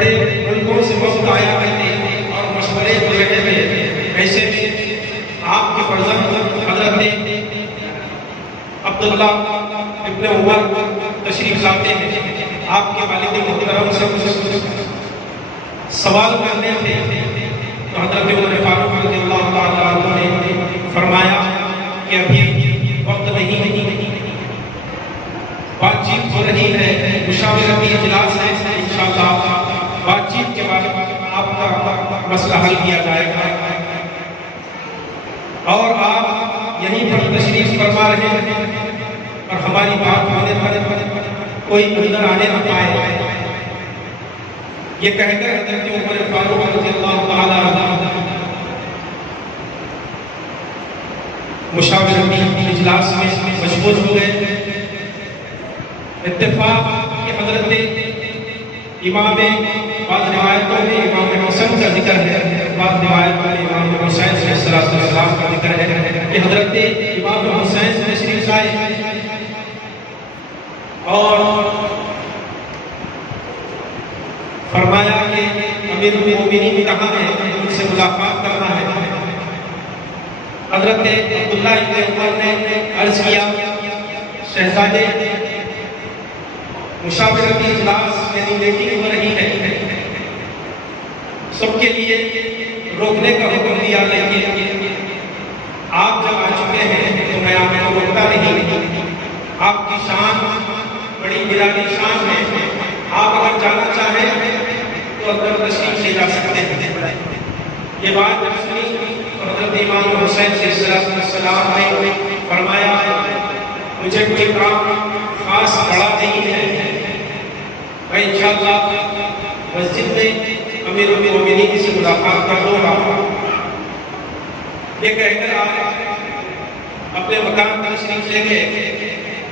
بڑے ملکوں سے وفد آیا کرتے اور مشورے ہو رہے تھے، ایسے میں آپ کے فرزند حضرت عبداللہ ابن عمر تشریف لاتے ہیں۔ آپ کے والد محترم سے کچھ سوال کرنے تھے تو حضرت عمر فاروق رضی اللہ تعالیٰ عنہ نے فرمایا کہ ابھی وقت نہیں، بات چیت ہو رہی ہے، مشاورتی اجلاس ہے، انشاءاللہ بات چیت کے بعد آپ کا مسئلہ حل کیا جائے گا، اور آپ یہیں پر تشریف فرما رہے ہیں اور ہماری بات ہونے پر کوئی اندر آنے نہ پائے۔ یہ کہہ کر حضرت عمر فاروق رضی اللہ تعالیٰ عنہ مشاورتی اجلاس میں مشغول ہو گئے۔ اتفاق کہ حضرت امام، بعض روایتوں میں امام حسن کا ذکر ہے، بعض روایتوں میں امام حسین علیہ السلام کا ذکر ہے کہ حضرت امام حسین تشریف لائے اور فرمایا کہ امیر المومنین کہاں ہے، ان سے ملاقات کرنا ہے۔ حضرت عبداللہ ابن عمر نے عرض کیا، شہزادے مشاورتی اجلاس میری میٹنگ ہو رہی ہے، سب کے لیے روکنے کا حکم دیا، لیکن آپ جب آ چکے ہیں تو میں آپ کو روکتا نہیں۔ آپ کی شان بڑی نرالی شان ہے، آپ اگر جانا چاہیں تو اندر تشریف لے جا سکتے ہیں۔ یہ بات جب سنی تو حضرت امام حسین علیہ السلام نے فرمایا، مجھے کوئی کام خاص پڑا نہیں ہے، میں انشاءاللہ مسجد میں امیر المومنین سے ملاقات کر لوں گا۔ یہ کہہ کر آپ اپنے مکان پر تشریف لے گئے۔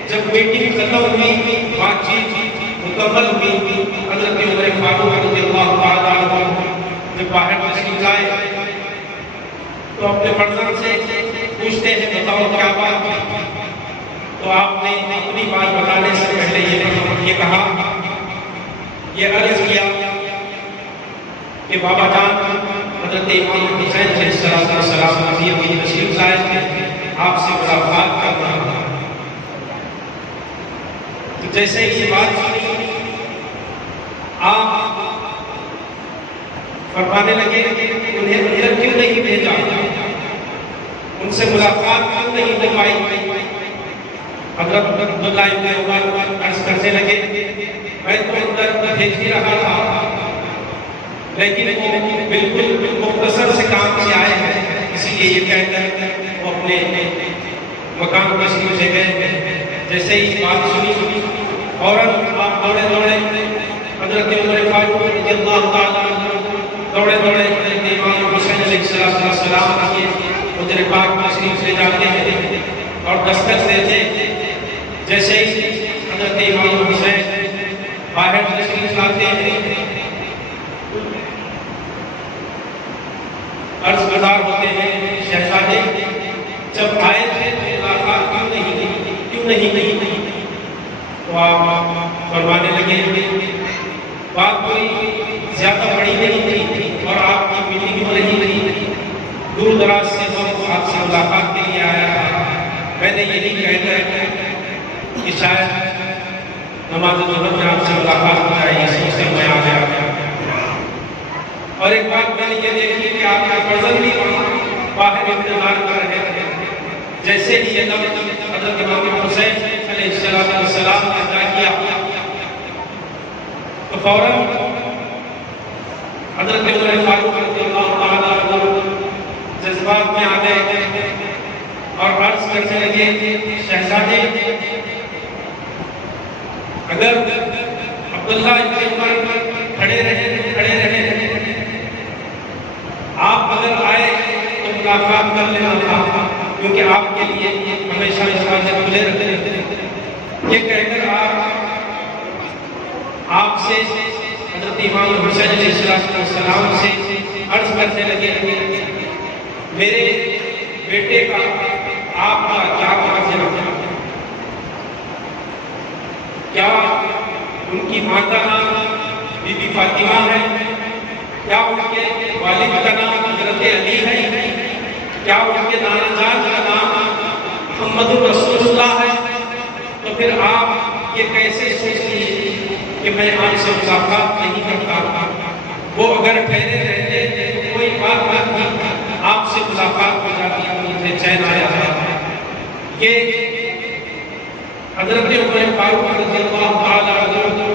جب میٹنگ ختم ہوئی، بات چیت مکمل ہوئی، حضرت عمر فاروق رضی اللہ تعالیٰ عنہ جب باہر تشریف لائے تو اپنے فرزند سے پوچھتے ہیں، بتاؤ کیا بات ہے؟ تو آپ نے اپنی بات بتانے سے پہلے یہ کہا، یہ عرض کیا کہ بابا جان حضرت امام حسین علیہ السلام ابھی تشریف لائے تھے، آپ سے ملاقات کرنا تھا۔ تو جیسے ہی یہ بات سنی، آپ فرمانے لگے کہ انہیں اندر کیوں نہیں بھیجا، ان سے ملاقات کیوں نہیں ہو پائی؟ حضرت عبداللہ ابن عمر عرض کرنے لگے، میں تو اندر بھیج ہی رہا تھا، لیکن وہ بالکل مختصر سے کام سے آئے ہیں، اسی لیے یہ کہہ کر وہ اپنے مکان پر تشریف لے گئے۔ جیسے ہی بات سنی، فوراً آپ دوڑے حضرت عمر فاروق رضی اللہ تعالیٰ دوڑے حضرت امام حسین علیہ السلام کی حجر پاک میں تشریف لے جاتے ہیں اور دستک دیتے۔ جیسے ہی حضرت امام حسین باہر تشریف لاتے ہیں، عرض گزار ہوتے ہیں، شہزادے جب آئے تھے تو ملاقات کیوں نہیں؟ تو آپ فرمانے لگے، بات کوئی زیادہ بڑی نہیں تھی اور آپ کی میٹنگ ہو رہی تھی، دور دراز سے لوگ آپ سے ملاقات کے لیے آیا تھا، میں نے یہی کہا کہ شاید نماز ظہر میں آپ سے ملاقات ہو جائے، اسی سے میں آ گیا۔ اور ایک بات میں نے یہ دیکھی کہ آپ کے فرزند بھی باہر انتظار کر رہے تھے۔ جیسے ہی یہ لفظ حضرت امام حسین علیہ السلام نے ادا کیا تو فوراً حضرت عمر فاروق رضی اللہ تعالیٰ عنہ جذبات میں آ گئے اور عرض کرنے لگے، شہزادے اگر عبداللہ ابن عمر کھڑے رہے آپ اگر آئے تو ملاقات کر لینا تھا، کیونکہ آپ کے لیے ہمیشہ دروازے کھلے رہتے ہیں۔ یہ کہہ کر آپ سے حضرت امام حسین علیہ السلام سے عرض کرنے لگے، میرے بیٹے کا آپ کا کیا معاملہ ہے؟ کیا ان کی ماتا بی بی فاطمہ ہے؟ کیا ان کے والد کا نام حضرت علی ہے؟ کیا ان کے نانا جان کا نام محمد رسول اللہ ہے؟ تو پھر آپ یہ کیسے سوچ لیے کہ میں آپ سے ملاقات نہیں کرتا؟ وہ اگر ٹھہرے رہتے تو کوئی بات نہ تھی، آپ سے ملاقات ہو جاتی، مجھے چین آیا تھا۔ یہ حضرت عمر فاروق رضی اللہ تعالیٰ عنہ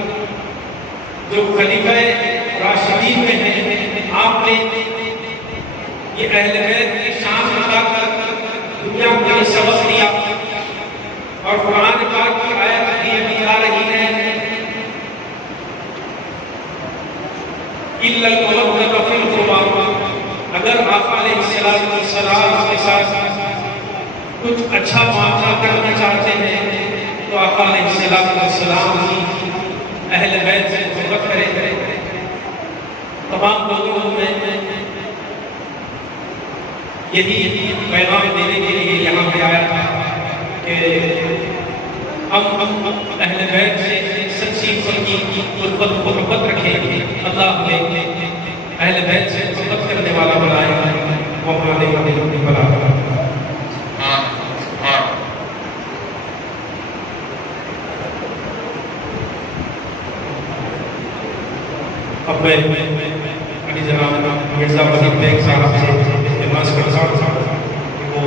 جو خلیفہ راشدین میں ہیں، آپ نے یہ اہل بیت کی شان بتا کر دنیا کو یہ سبق دیا، اور قرآن پاک کی آیت بھی آ رہی ہے اِلَّا الْمَوَدَّةَ فِي الْقُرْبَىٰ، اگر آقا علیہ السلام کے ساتھ کچھ اچھا معاملہ کرنا چاہتے ہیں تو آقا علیہ السلام کی اہل بیت سے محبت کریں۔ تمام لوگوں میں یہی پیغام دینے کے لیے یہاں پہ آیا تھا کہ ہم اہل بیت سے سچی کی محبت رکھیں۔ اللہ ہمیں اہل بیت سے محبت کرنے والا بنائے، وہ ہمارے دلوں میں بلا بنا۔ اب میں علی جناب مرزا وحید بیگ صاحب سے التماس کرتا ہوں کہ وہ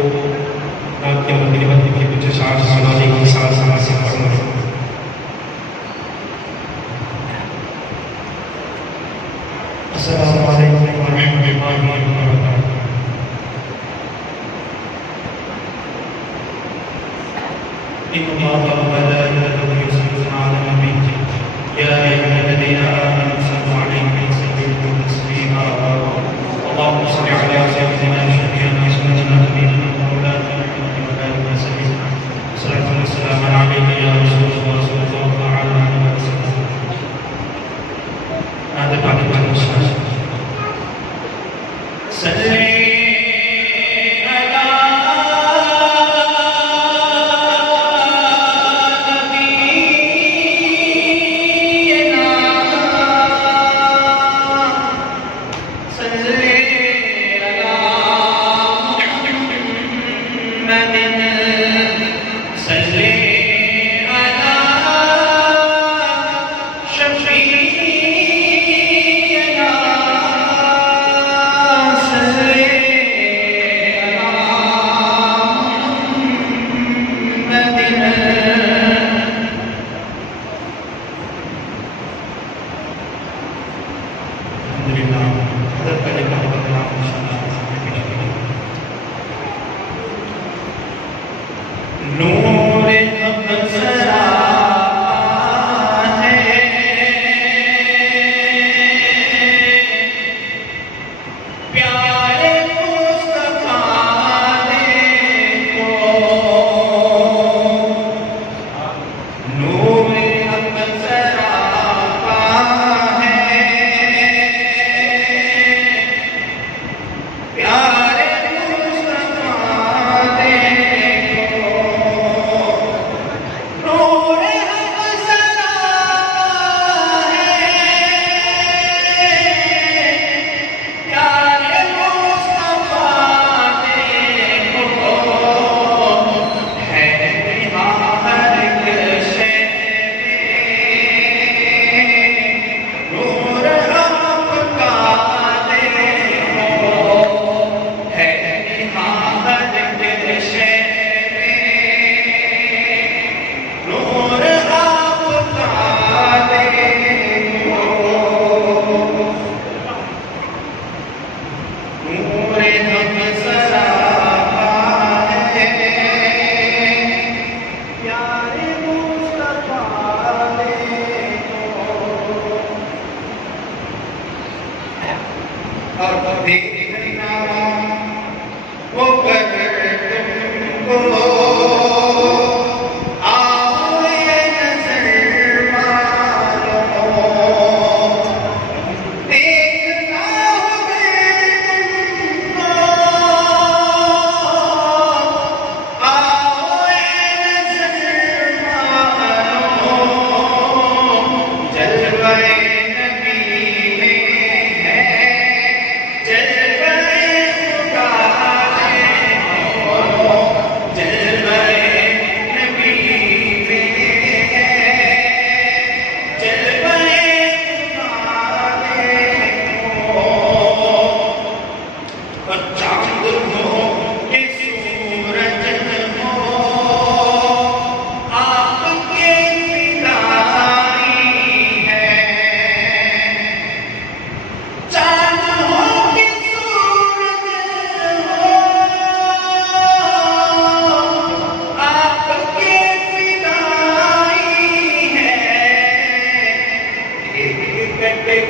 رات کے مغربت کے کچھ اشعار سنانے کی ساتھ سے فرمائیں۔ السلام علیکم ورحمۃ اللہ وبرکاتہ۔ ان اللہ وملائکته یصلون علی النبی یا ایھا الذین آمنوا صلوا علیہ وسلموا تسلیما۔ اللهم صل علی سیدنا شفیعنا سیدنا نبینا مولانا محمد وعلى آلہ وسلم۔ صلاۃ والسلام علیک یا رسول اللہ صلی اللہ علیہ وسلم۔ نعت پاک پر مصطفی صلی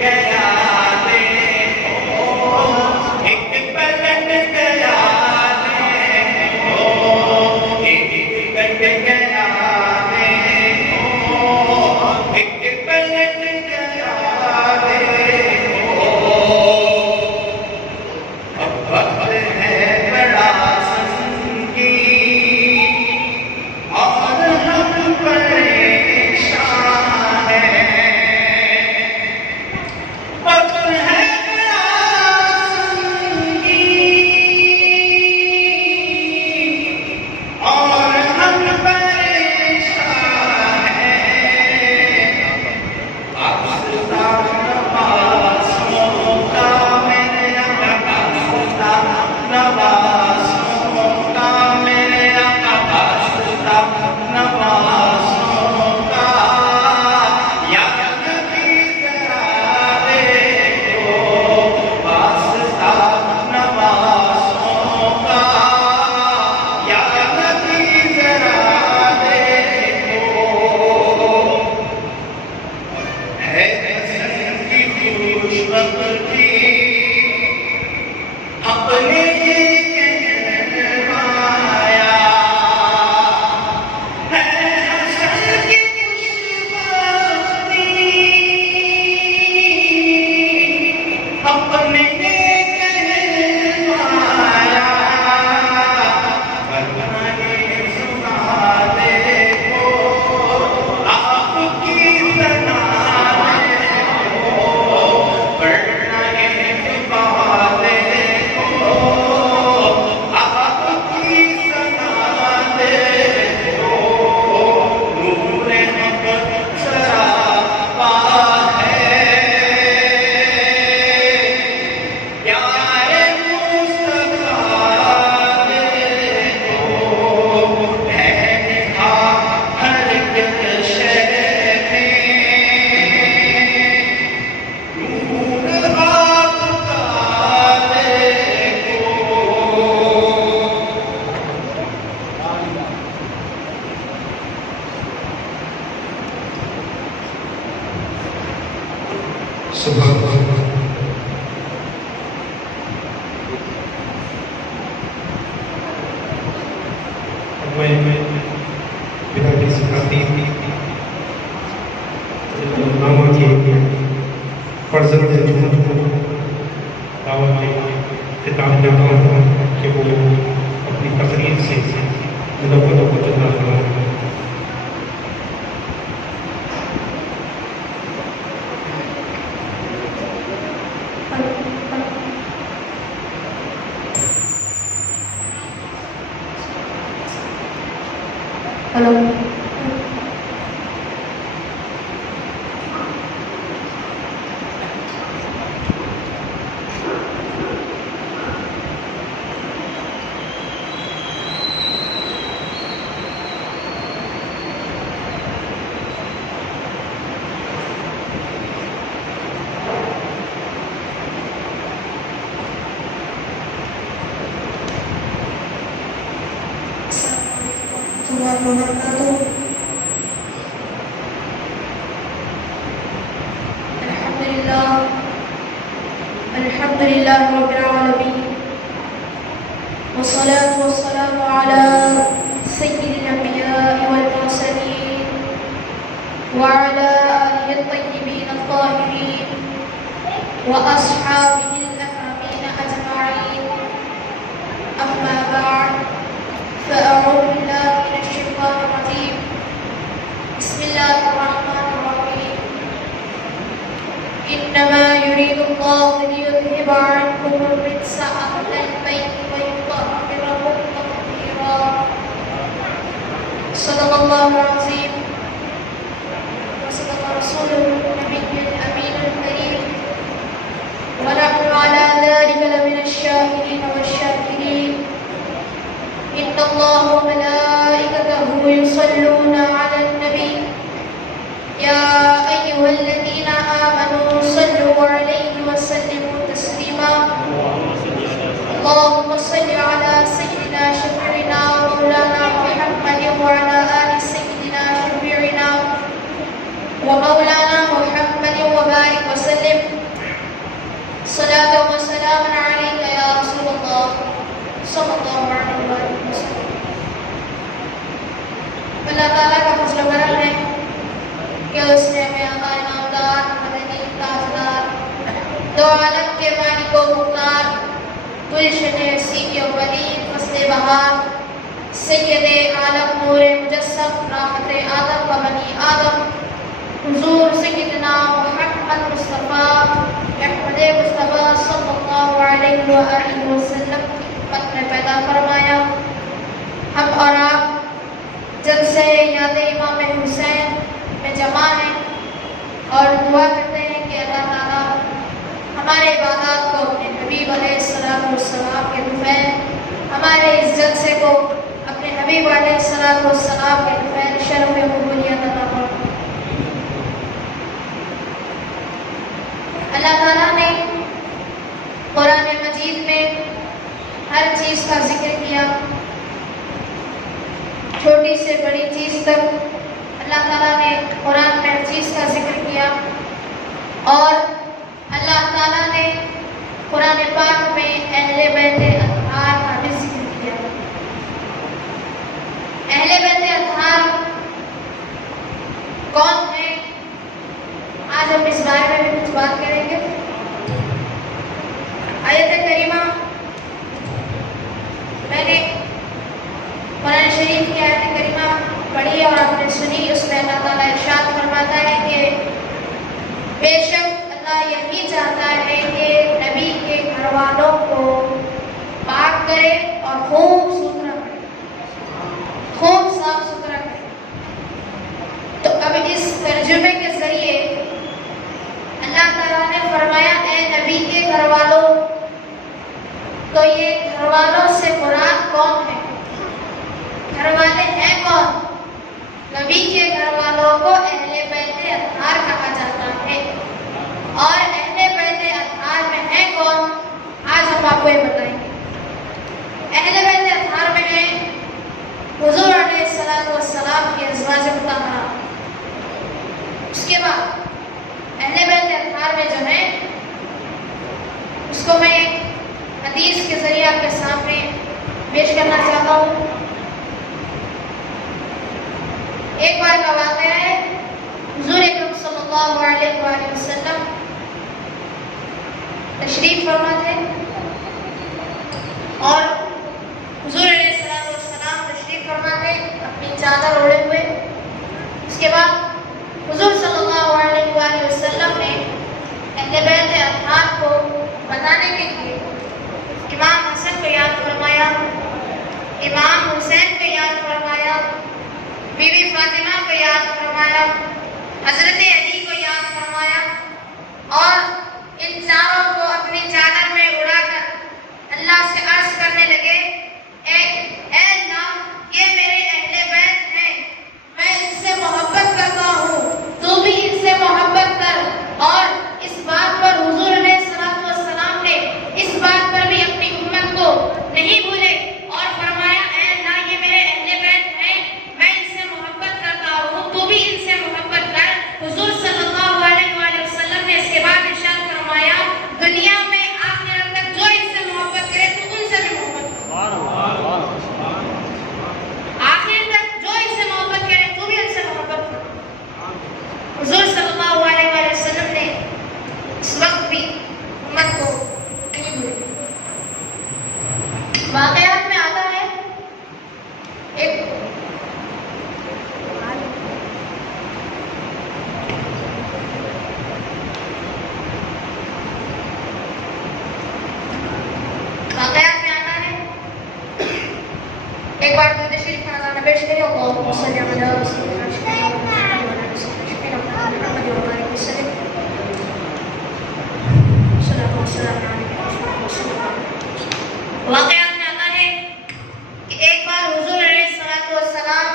گیا دیکھو، ایک پلٹ گیا دیکھو، ایک پلٹ گیا دیکھو، ایک پلٹ گیا دیکھو، اب وقت ہے بڑا سنگین اور ہم پریشان ہیں، وقت ہے بڑا سنگین اور ہم پریشان ہیں، واسطہ نوازوں کا میرے آقا، واسطہ نوازوں کا میرے آقا، واسطہ نوازوں کا، یا نبی ذرا دیکھو، واسطہ نوازوں کا، یا نبی ذرا دیکھو، ہے حسن کی خوش بختی اپنے کہلوایا، ہے حسن کی خوش بختی اپنے کہلوایا، ورنہ یہ زباں دیکھو آپ کی ثنا دیکھو، ورنہ یہ زباں دیکھو آپ کی ثنا دیکھو، نور حق سراپا ہے، پیارے مصطفیٰ دیکھو، ہے نہاں ہر ایک شے میں، نور آپ کا دیکھو، سبحان اللہ۔ میں بنا کسی ترتیب نامہ کے فرزند جمہور کو دعوت میں خطاب دیتا ہوں کہ وہ اپنی تقریر سے منور کو جنت بنائیں۔ ہلو اللہ وبرکاتہ۔ الحمد لله رب العالمين، والصلاة والسلام على سيد الأنبياء والمرسلين وعلى آله الطيبين الطاهرين وأصحابه الأكرمين أجمعين، أما بعد، فأعوذ بالله من الشيطان الرجيم، بسم الله الرحمن الرحيم، إنما يريد الله ليذهب عنكم الرجس أهل البيت ويطهركم تطهيرا، صدق الله العظيم وصدق رسوله النبي الأمين الكريم، ونحن على ذلك لمن الشاهدين والشاكرين، إن الله وملائكته يصلون على النبي، يا أيها الذين آمنوا صلوا عليه وسلموا تسليما، اللهم صل على سيدنا شفيعنا ومولانا محمد وعلى آل سيدنا شفيعنا ومولانا محمد وبارك وسلم گلشن سیب اولین فصل بہار سید عالم نور مجسم رحمت آدم و بنی آدم حضور سیدنا محمد مصطفیٰ احمد مصطفیٰ صلی اللہ علیہ وآلہ وسلم میں پیدا فرمایا. ہم اور آپ جلسے یاد امام حسین میں جمع ہیں اور دعا کرتے ہیں کہ اللہ تعالیٰ ہمارے عبادات کو اپنے حبیب علیہ السلام کے نفعل، ہمارے اس جلسے کو اپنے حبیب علیہ السلام کے نفعل شرف قبولیت عطا فرمائے. اللہ تعالیٰ نے قرآن مجید میں ہر چیز کا ذکر کیا، چھوٹی سے بڑی چیز تک اللہ تعالیٰ نے قرآن میں ہر چیز کا ذکر کیا. اور اللہ تعالیٰ نے قرآن پاک میں اہل بیت اطہار کا بھی ذکر کیا. اہل بیت اطہار کون ہیں؟ آج ہم اس بارے میں بھی کچھ بات کریں گے. آیت کریمہ میں نے قرآن شریف کی آیت کریمہ پڑھی اور آپ نے سنی. اس میں اللہ تعالیٰ ارشاد فرماتا ہے کہ بے شک اللہ یہی چاہتا ہے کہ نبی کے گھر والوں کو پاک کرے اور خوب ستھرا کرے، خوب صاف ستھرا کرے. تو اب اس ترجمے کے ذریعے اللہ تعالیٰ نے فرمایا اے نبی کے گھر والوں. تو یہ گھر والوں سے مراد کون ہے؟ گھر والے ہیں کون؟ نبی کے گھر والوں کو اہل بیت اطہار کہا جاتا ہے. اور اہل بیت اطہار میں ہیں کون؟ آج ہم آپ کو یہ بتائیں گے. اہل بیت اطہار میں ہیں حضور علیہ السلام کے ازواج مطہرات. اس کے بعد اہل بیت اطہار میں جو ہے اس کو میں حدیث کے ذریعے آپ کے سامنے پیش کرنا چاہتا ہوں. ایک بار کا واقعہ ہے، حضور اکرم صلی اللہ علیہ وآلہ وسلم تشریف فرما تھے اور حضور علیہ السلام تشریف فرما تھے اپنی چادر اوڑھے ہوئے. اس کے بعد حضور صلی اللہ علیہ وآلہ وسلم نے اہل بیت اطہار کو بتانے کے لیے امام حسن کو یاد فرمایا، امام حسین کو یاد فرمایا، بی بی فاطمہ کو یاد فرمایا، حضرت علی کو یاد فرمایا اور ان چاروں کو اپنی چادر میں اڑا کر اللہ سے عرض کرنے لگے اے اللہ یہ میرے اہل بیت ہیں، میں ان سے محبت کرتا ہوں، تو بھی ان سے محبت کر. اور اس بات پر حضور علیہ السلام نے اس بات پر بھی اپنی امت کو نہیں بھولے اور فرمایا اے اللہ یہ میرے اہل بیت ہیں، میں ان سے محبت کرتا ہوں، تو بھی ان سے محبت کر. حضور صلی اللہ علیہ وآلہ وسلم نے اس کے بعد ارشاد فرمایا دنیا میں آخرت تک جو ان سے محبت کرے تو ان سے بھی محبت کرو. آخر تک جو ان سے محبت کرے تو بھی ان سے محبت کرو. حضور صلی اللہ علیہ وآلہ وسلم نے اس وقت بھی امت کو نہیں بھولے. واقعات میں آتا ہے ایک بار درود شریف کا نظارہ پیش کریں. اللہم صلی علی رسول واقعات میں آتا ہے کہ ایک بار حضور علیہ السلام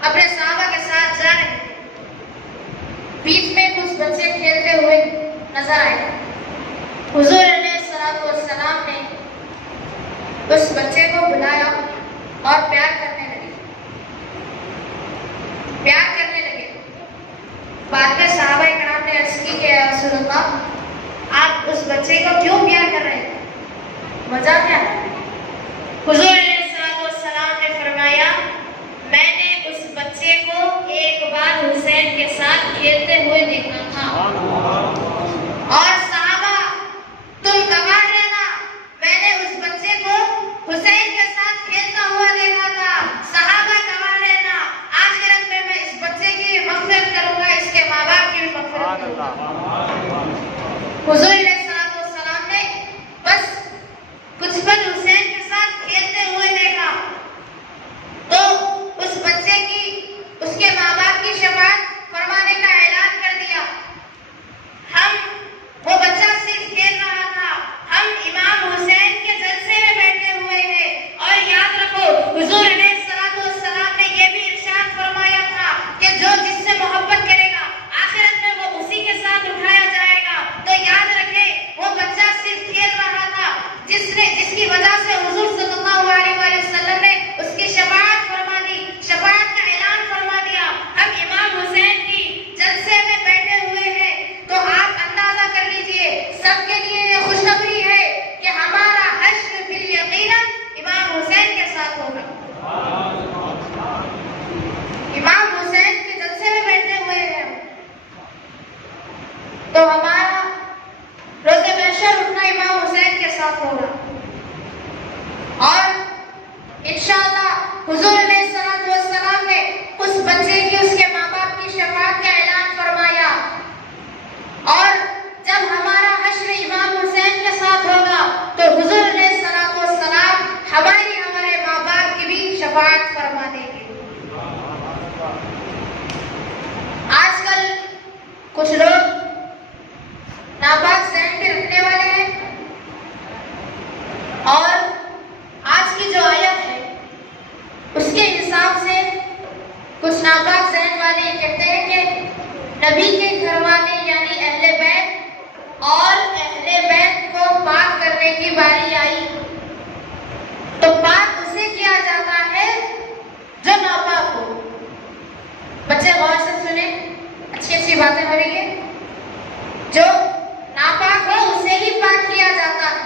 اپنے صحابہ کے ساتھ جا رہے ہیں، بیچ میں کچھ بچے کھیلتے ہوئے نظر آئے. حضور علیہ السلام نے اس بچے کو بلایا اور پیار کرنے لگے. بعد میں صحابہ کرام نے عرض کی کہ رسول اللہ آپ اس بچے کو کیوں پیار کر رہے ہیں، وجہ کیا ہے؟ حضور علیہ السلام نے فرمایا میں نے اس بچے کو ایک بار حسین کے ساتھ کھیلتے ہوئے دیکھا تھا، اور صحابہ تم گواہ رہنا میں نے اس حضور علیہ السلام نے بس کچھ پل حسین کے ساتھ کھیلتے ہوئے دیکھا تو اس بچے کی اس کے ماں باپ کی شفاعت فرمانے کا اعلان کر دیا. وہ بچہ صرف کھیل رہا تھا, ہم امام حسین کے جلسے میں بیٹھے ہوئے ہیں. اور یاد رکھو حضور علیہ السلام نے یہ بھی ارشاد فرمایا تھا کہ جو جس سے محبت کرے گا آخرت میں وہ اسی کے ساتھ اٹھایا جائے گا. تو یاد رکھے وہ بچہ صرف کھیل رہا تھا جس کی وجہ سے حضور صلی اللہ علیہ وسلم نے اس کی شفاعت فرما دی, شفاعت کا اعلان فرما دیا. ہم امام حسین کی جلسے میں بیٹھے ہوئے ہیں تو آپ اندازہ کر لیجئے سب کے لیے یہ خوشخبری ہے کہ ہمارا حشر بالیقین امام حسین کے ساتھ ہوگا. امام حسین کے جلسے میں بیٹھے ہوئے ہیں تو ہمارا روز محشر اٹھنا امام حسین کے ساتھ ہوگا. اور انشاءاللہ حضور علیہ السلام نے اس بچے کی اس کے ماں باپ کی شفاعت کا اعلان فرمایا. اور جب ہمارا حشر امام حسین کے ساتھ ہوگا تو حضور علیہ السلام ہمارے ماں باپ کی بھی شفاعت فرما دیں گے. آج کل کچھ لوگ ناپاک ذہن بھی رکھنے والے ہیں اور آج کی جو آیت ہے اس کے حساب سے کچھ ناپاک ذہن والے یہ کہتے ہیں کہ نبی کے گھر والے یعنی اہل بیت اور اہل بیت کو پاک کرنے کی باری آئی تو پاک اسے کیا جاتا ہے جو ناپاک ہو. بچے غور سے سنیں, اچھی باتیں ہو رہی ہیں. جو ناپاک ہو اسے ہی پاک کیا جاتا ہے.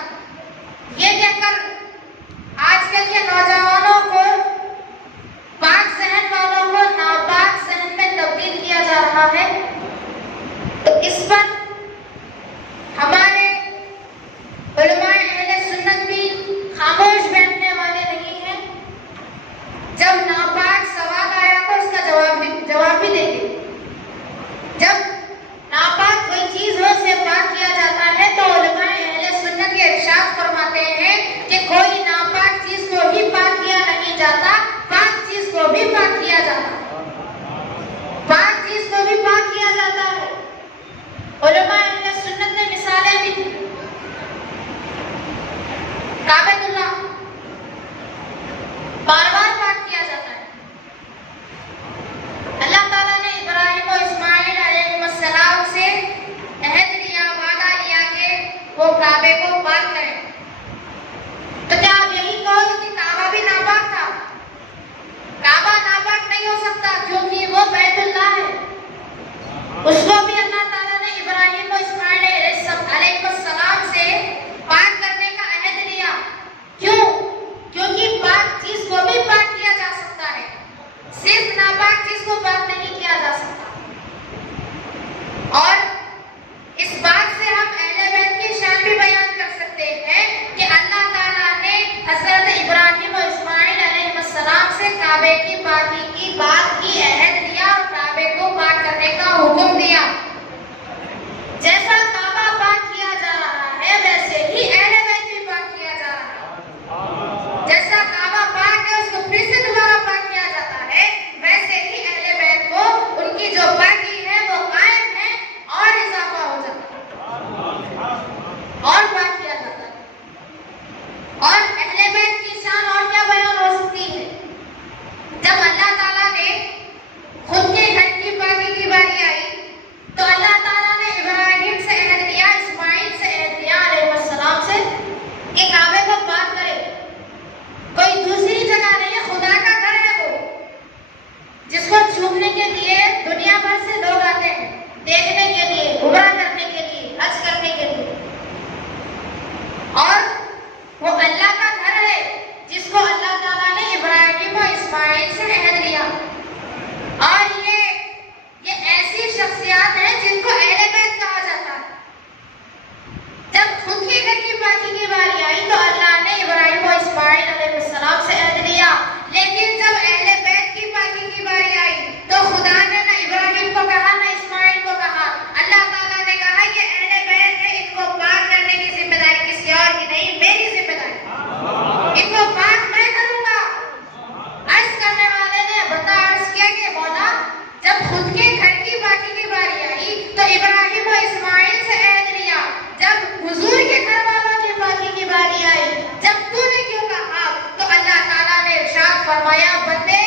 یہ کہہ کر آج کل کے نوجوانوں کو پاک ذہن والوں کو ناپاک ذہن میں تبدیل کیا جا رہا ہے. تو اس پر ہمارے علماء اہل سنت بھی خاموش بیٹھنے والے نہیں ہیں. جب ناپاک سوال آیا تو اس کا جواب بھی دیں گے. جب ناپاک کوئی چیز ہو اسے پاک کیا جاتا ہے تو علماء اہل سنت یہ ارشاد فرماتے ہیں کہ کوئی ناپاک چیز کو بھی پاک کیا نہیں جاتا, پاک چیز کو بھی پاک کیا جاتا ہے. پاک چیز کو بھی پاک کیا جاتا ہے. علماء اہل سنت نے مثالیں بھی دی. کعبۃ اللہ بار بار پاک کیا جاتا ہے. اللہ تعالیٰ نے ابراہیم و اسماعیل علیہ السلام سے عہد لیا, وعدہ لیا کہ وہ کعبے کو پاک کریں. تو کیا آپ یہی کہو کہ کعبہ بھی ناپاک تھا؟ کعبہ ناپاک نہیں ہو سکتا کیونکہ وہ بیت اللہ ہے. اس کو بھی اللہ تعالیٰ نے ابراہیم و اسماعیل علیہ السلام سے پاک کرنے کا عہد لیا. کیوں؟ کیونکہ پاک چیز کو بھی پاک کیا جا سکتا ہے, صرف ناپاک چیز کو پاک نہیں کیا جا سکتا. اور اس بات سے ہم اہل بیت کی شان بھی بیان کر فرمایا بندے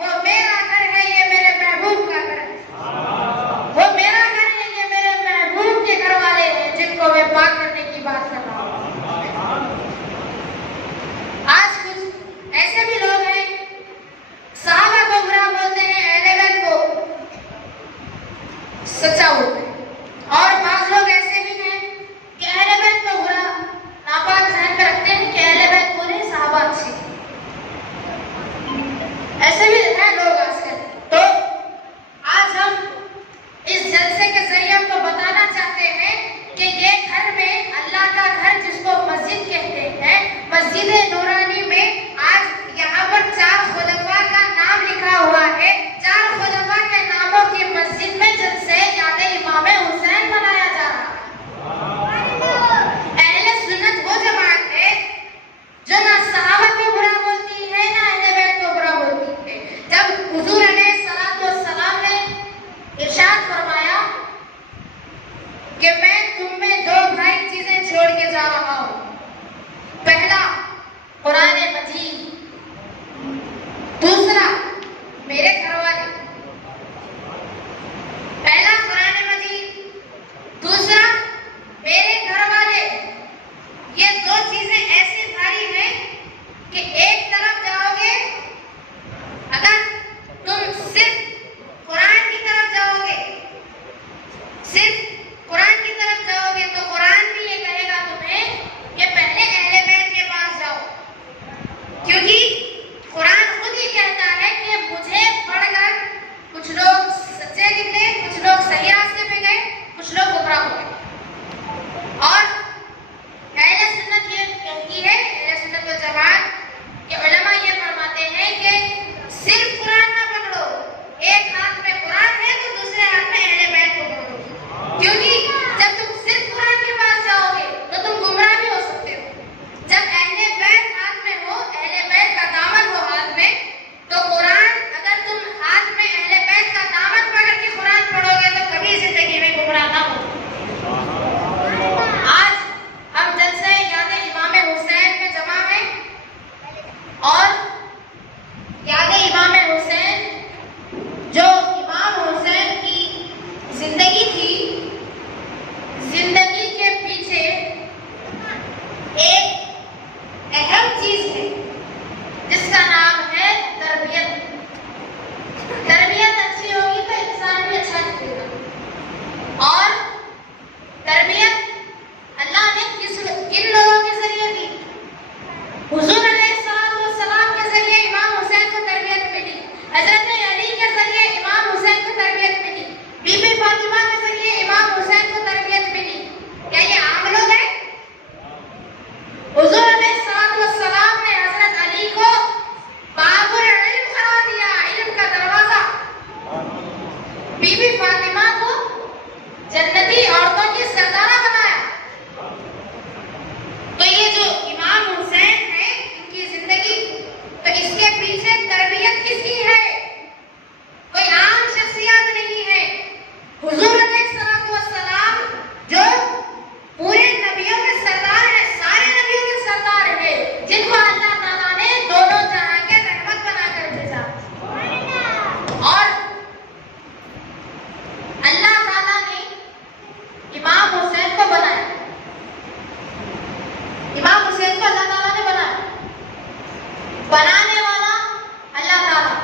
وہ میرا گھر ہے یہ میرے محبوب کا گھر ہے، وہ میرا گھر ہے یہ میرے محبوب کے گھر والے ہیں جن کو میں پاک کرنے کی بات کر رہا ہوں۔ آج کچھ ایسے بھی لوگ ہیں صحابہ کو برا بولتے ہیں، اہل بیت کو سچا ہوتا ہے، اور بعض لوگ ایسے بھی ہیں کہ اہل بیت کو برا ناپاک ذہن میں رکھتے ہیں کہ اہل بیت برے صحابہ اچھے، ایسے بھی ہیں لوگ آج کل۔ تو آج ہم اس جلسے کے ذریعے ہم کو بتانا چاہتے ہیں کہ یہ گھر میں اللہ کا گھر جس کو مسجد کہتے ہیں، مسجد نورانی میں آج یہاں پر 4 خلفاء کا نام لکھا ہوا ہے، 4 خلفاء کے ناموں کی مسجد میں جلسے یاد امام حسین منایا جا رہا ہے۔ اہل سنت وہ جماعت ہے جو نہ صحابہ کو برا بولتی ہے نہ اہل بیت کو برا بولتی ہے۔ جب حضور علیہ السلام نے ارشاد فرمایا کہ میں تم میں 2 بھائی چیزیں چھوڑ کے جا رہا ہوں، پہلا قرآن مجید، دوسرا میرے گھر والے۔ پہلا قرآن مجید، دوسرا میرے گھر والے۔ یہ 2 چیزیں ایسی بھاری ہیں کہ ایک طرف جاؤ گے، اگر تم صرف قرآن کی طرف جاؤ گے، صرف قرآن کی طرف جاؤ گے تو قرآن بھی یہ کہے گا تمہیں کہ پہلے اہل بیت کے پاس جاؤ، کیونکہ قرآن خود ہی کہتا ہے کہ مجھے پڑھ کر کچھ لوگ سچے نکلے، کچھ لوگ صحیح راستے پہ گئے، کچھ لوگ گمراہ ہو گئے۔ اور اہل سنت یہ کہتی ہے، اہل سنت والجماعت کے علماء یہ فرماتے ہیں کہ صرف قرآن نہ پکڑو، ایک ہاتھ میں قرآن ہے تو دوسرے ہاتھ میں اہل بیت کو پکڑو، کیونکہ جب تم صرف قرآن کے پاس جاؤ گے تو تم گمراہ بھی ہو سکتے ہو۔ جب اہل بیت ہاتھ میں ہو، اہل بیت کا دامن ہو ہاتھ میں، تو قرآن اگر تم ہاتھ میں اہل بیت کا دامن پکڑ کے قرآن پڑھو گے تو کبھی زندگی میں گمراہ نہ ہو۔ آج ہم جلسے یاد امام حسین میں جمع ہیں، اور یاد امام حسین جو امام حسین کی زندگی تھی، زندگی کے پیچھے ایک اہم چیز ہے جس کا نام ہے تربیت۔ تربیت اچھی ہوگی تو انسان بھی اچھا نکلے گا، اور تربیت اللہ نے کن لوگوں کے ذریعے دی؟ حضور علیہ السلام کے ذریعے امام حسین کو تربیت ملی، حضرت علی کے ذریعے امام حسین کو تربیت ملی، بی بی فاطمہ کے ذریعے امام حسین کو تربیت ملی۔ کیا یہ عام لوگ ہیں؟ حضور علیہ السلام نے حضرت علی کو باب العلم قرار دیا، علم کا دروازہ۔ بی بی فاطمہ کو جنتی عورتوں کی سردارہ بنایا۔ تو یہ جو امام حسین ہیں، ان کی زندگی، تو اس کے پیچھے تربیت کس کی ہے؟ کوئی عام شخصیات نہیں ہے۔ حضور علیہ السلام جو پورے نبیوں کے سردار ہیں، سارے نبیوں کے سردار ہیں، جن کو اللہ تعالیٰ نے دونوں جہاں کے رحمت بنا کر بھیجا، اور اللہ تعالیٰ نے امام حسین کو بنایا، امام حسین کو اللہ تعالیٰ نے بنایا، بنانے والا اللہ تعالیٰ،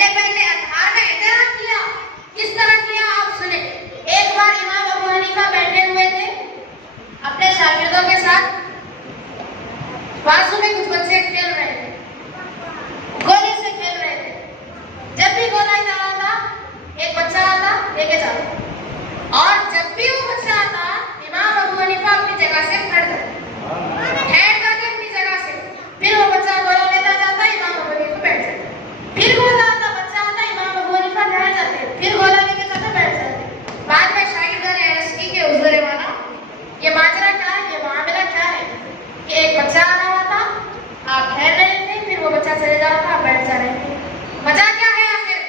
اہل بیت اطہار کا احترام کیا. کس طرح کیا آپ سنیں. ایک بار امام ابو حنیفہ بیٹھے ہوئے تھے اپنے شاگردوں کے ساتھ. بازو میں کچھ بچے کھیل رہے تھے, گولے سے کھیل رہے تھے. جب بھی گولا ڈالا تھا ایک بچہ آتا لے کے جاتا, اور جب بھی وہ بچہ آتا امام ابو حنیفہ اپنی جگہ سے ہٹ کر کے اپنی جگہ سے, پھر وہ بچہ گولا لیتا جاتا, امام ابو حنیفہ بیٹھ جاتے. پھر گولا آتا, بچہ آتا, امام ابو حنیفہ ٹھہر جاتے, پھر گولا لے کے جاتے, بیٹھ جاتے. بعد میں شاگردوں نے عرض کی کہ حضور والا یہ ماجرا کیا ہے, یہ معاملہ کیا ہے کہ ایک بچہ آ رہا تھا, آپ ٹھہر رہے تھے, پھر وہ بچہ چلے جا رہا تھا, آپ بیٹھ جا رہے تھے, وجہ کیا ہے آخر؟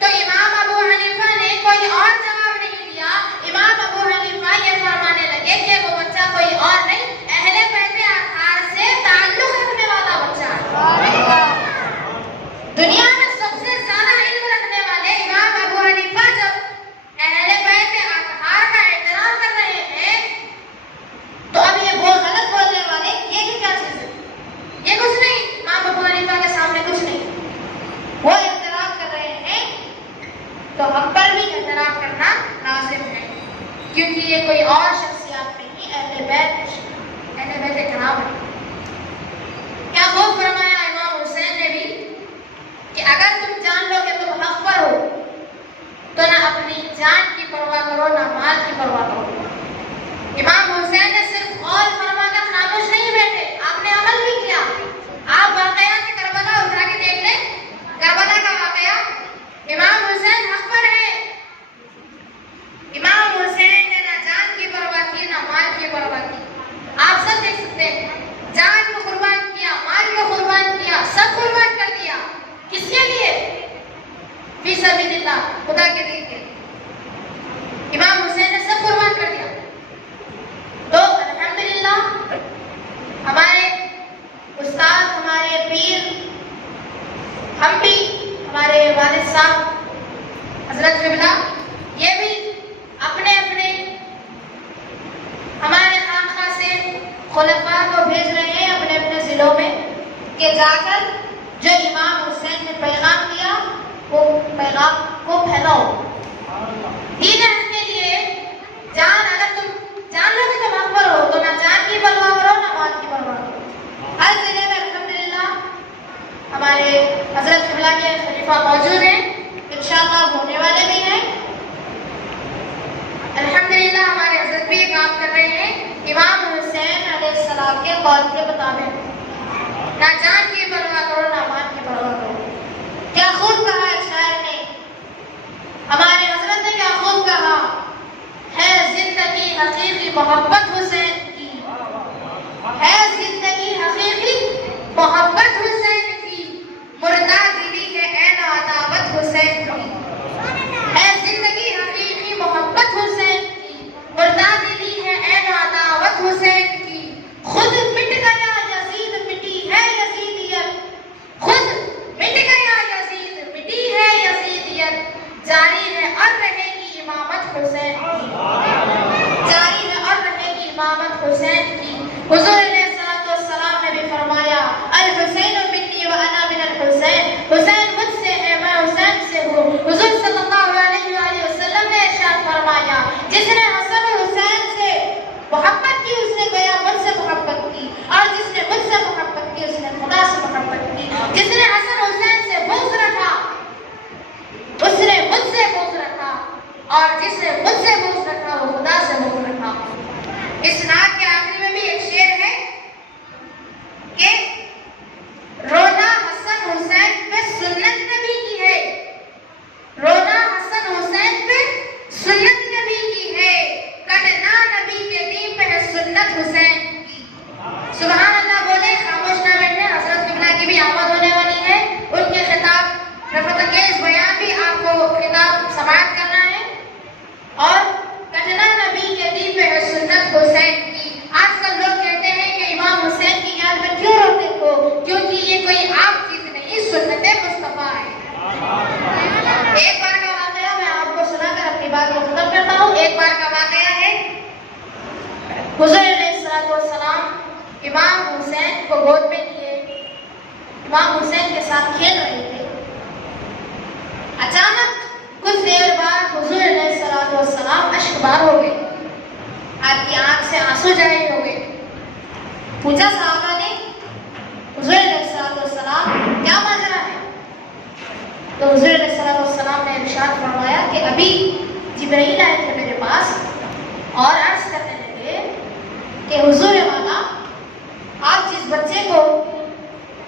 تو امام ابو حنیفہ نے کوئی اور جواب نہیں دیا. امام ابو حنیفہ یہ فرمانے لگے کہ وہ بچہ کوئی اور نہیں, اہل بیت اطہار سے تعلق رکھنے والا بچہ ہے. دنیا میں سب سے زیادہ علم رکھنے والے امام ابو حنیفہ جب اہل بیت اطہار کا احترام کر رہے ہیں تو اب یہ بہت غلط بولنے والے یہ کیا چیز ہے؟ یہ کچھ نہیں, امام ابو حنیفہ کے سامنے کچھ نہیں. وہ احترام کر رہے ہیں تو ہم پر بھی احترام کرنا لازم ہے, کیونکہ یہ کوئی اور شخصیات نہیں, اہل بیت کرام ہے. کیا خوب فرمایا امام حسین نے بھی کہ اگر تم جان لو کہ تم حق پر ہو تو نہ اپنی جان کی پرواہ کرو نہ مال کی پرواہ کرو. امام حسین نے صرف قول فرما کر خاموش نہیں بیٹھے, آپ نے عمل بھی کیا. آپ واقعات کربلا اٹھا کے دیکھ لیں, کربلا کا واقعہ, امام حسین حق پر ہے. امام حسین نے نہ جان کی پرواہ کی نہ مال کی پرواہ کی. آپ سب دیکھ سکتے ہیں, جان کو قربان کیا, مال کو قربان کیا, سب قربان کر دیا. کس کے لیے؟ فی سبیل اللہ, خدا کے دین کے. امام حسین نے سب قربان کر دیا. تو الحمدللہ ہمارے استاد, ہمارے پیر, ہم بھی, ہمارے والد صاحب حضرت قبلہ, یہ بھی اپنے اپنے ہمارے خانقاہ سے خلفاء کو بھیج رہے ہیں اپنے اپنے ضلعوں میں کہ جا کر جو امام حسین نے پیغام دیا وہ پیغام کو پھیلاؤ. دین حق کے لیے جان, اگر تم جان لو کہ تم حق پر ہو تو نہ جان کی پرواہ کرو نہ مال کی پرواہ کرو. ہر ضلع میں الحمدللہ ہمارے حضرت قبلہ کے خلیفہ موجود ہیں, انشاءاللہ ہونے والے بھی ہیں. الحمدللہ ہمارے حضرت بھی یہ کام کر رہے ہیں امام حسین علیہ السلام کے قول کے مطابق, نہ جان کی پرواہ کرو نہ مال کی پرواہ کرو. کیا خوب کہا ہے شاعر نے, ہمارے حضرت نے کیا خوب کہا ہے, زندگی حقیقی محبت حسین کی, ہے زندگی حقیقی محبت حسین کی, مردہ دلی ہے عین عداوت حسین کی. ہے زندگی حقیقی محبت حسین کی, مردہ دلی ہے عین عداوت حسین کی. خود مٹ گیا یزید مٹی ہے یزیدیت, اشکبار ہو گئے, آپ کی آنکھ سے آنسو جاری ہو گئے. پوچھا صحابہ نے حضور علیہ السلام کیا ماجرا ہے؟ تو حضور علیہ السلام نے ارشاد فرمایا کہ ابھی جبرائیل آئے تھے میرے پاس اور عرض کرنے لگے کہ حضور والا, آپ جس بچے کو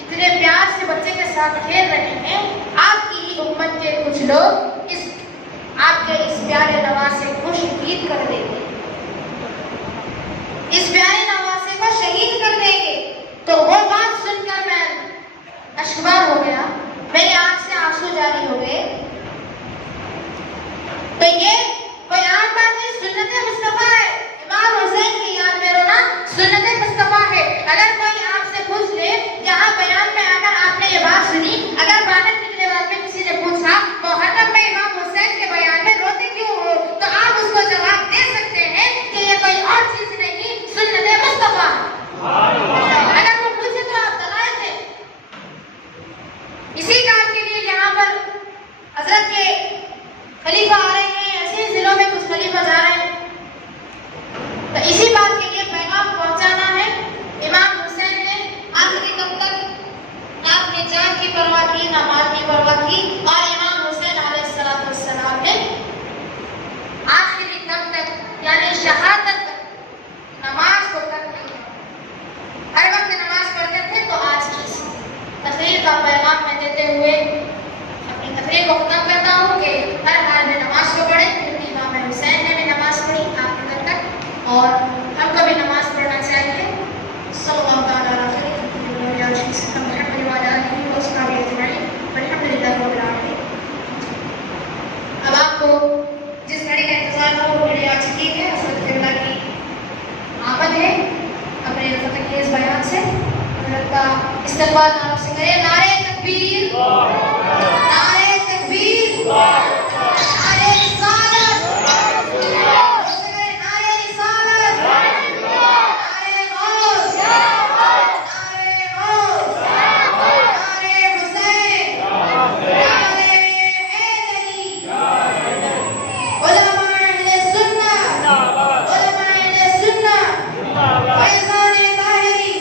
اتنے پیار سے بچے کے ساتھ کھیل رہے ہیں, آپ کی ہی امت کے کچھ لوگ اس آپ کے اس پیارے نواسے کو شہید کر دیں گے, اس پیارے نواسے کو شہید کر دیں گے. تو وہ بات سن کر میں اشکبار ہو گیا, میری آنکھ سے آنسو جاری ہو گئے. تو یہ کوئی عام بات نہیں, سنت مصطفیٰ ہے. امام حسین کی یاد میں رونا سنت مصطفیٰ ہے. اگر کوئی آپ سے پوچھ لے, جہاں بیان میں اگر آپ نے یہ بات سنی, اگر باہر نکلنے والے میں کسی نے پوچھا محرم میں امام حسین کے بیان میں روتے کیوں ہو, تو آپ اس کو جواب دے سکتے ہیں کہ یہ کوئی اور چیز نہیں, سنت مصطفیٰ. اگر وہ پوچھے تو آپ دلائل دیں. اسی کام کے لیے یہاں پر حضرت کے خلیفہ آ رہے ہیں, ایسے ضلعوں میں کچھ خلیفہ جا رہے ہیں, تو اسی بات کے لیے پیغام پہنچانا ہے. امام حسین نے آخری دم تک نہ اپنی جان کی پرواہ کی, نہ مال کی پرواہ کی, اور امام حسین علیہ السلام نے آخری دم تک یعنی شہادت تک نماز کو ترک نہیں کیا. ہر وقت نماز پڑھتے تھے. تو آج کی تقریر کا پیغام میں دیتے ہوئے اپنی تقریر کو ختم کرتا ہوں کہ ہر حال میں نماز کو پڑھیں, کیونکہ امام حسین نے بھی نماز پڑھی آخر تک, اور ہم کو بھی نماز پڑھنا چاہیے. صلی اللہ تعالیٰ علیہ وسلم محمد وعلیٰ آلہ وصحبہ اجمعین والحمد للہ رب العالمین. اب آپ کو جس گھڑی کا انتظار تھا وہ گھڑی آ چکی ہے. حضرت قبلہ کی آمد ہے. اپنے فتح کے اس بیان سے حضرت کا استقبال نعروں سے کرے. نعرہ تکبیر, نعرہ تکبیر, نعرہ رسالت, نعرہ رسالت, نعرہ غوث, نعرہ غوث, نعرہ حسین, نعرہ حیدری. علماء اہل سنت, علماء اہل سنت, فیضان طاہری.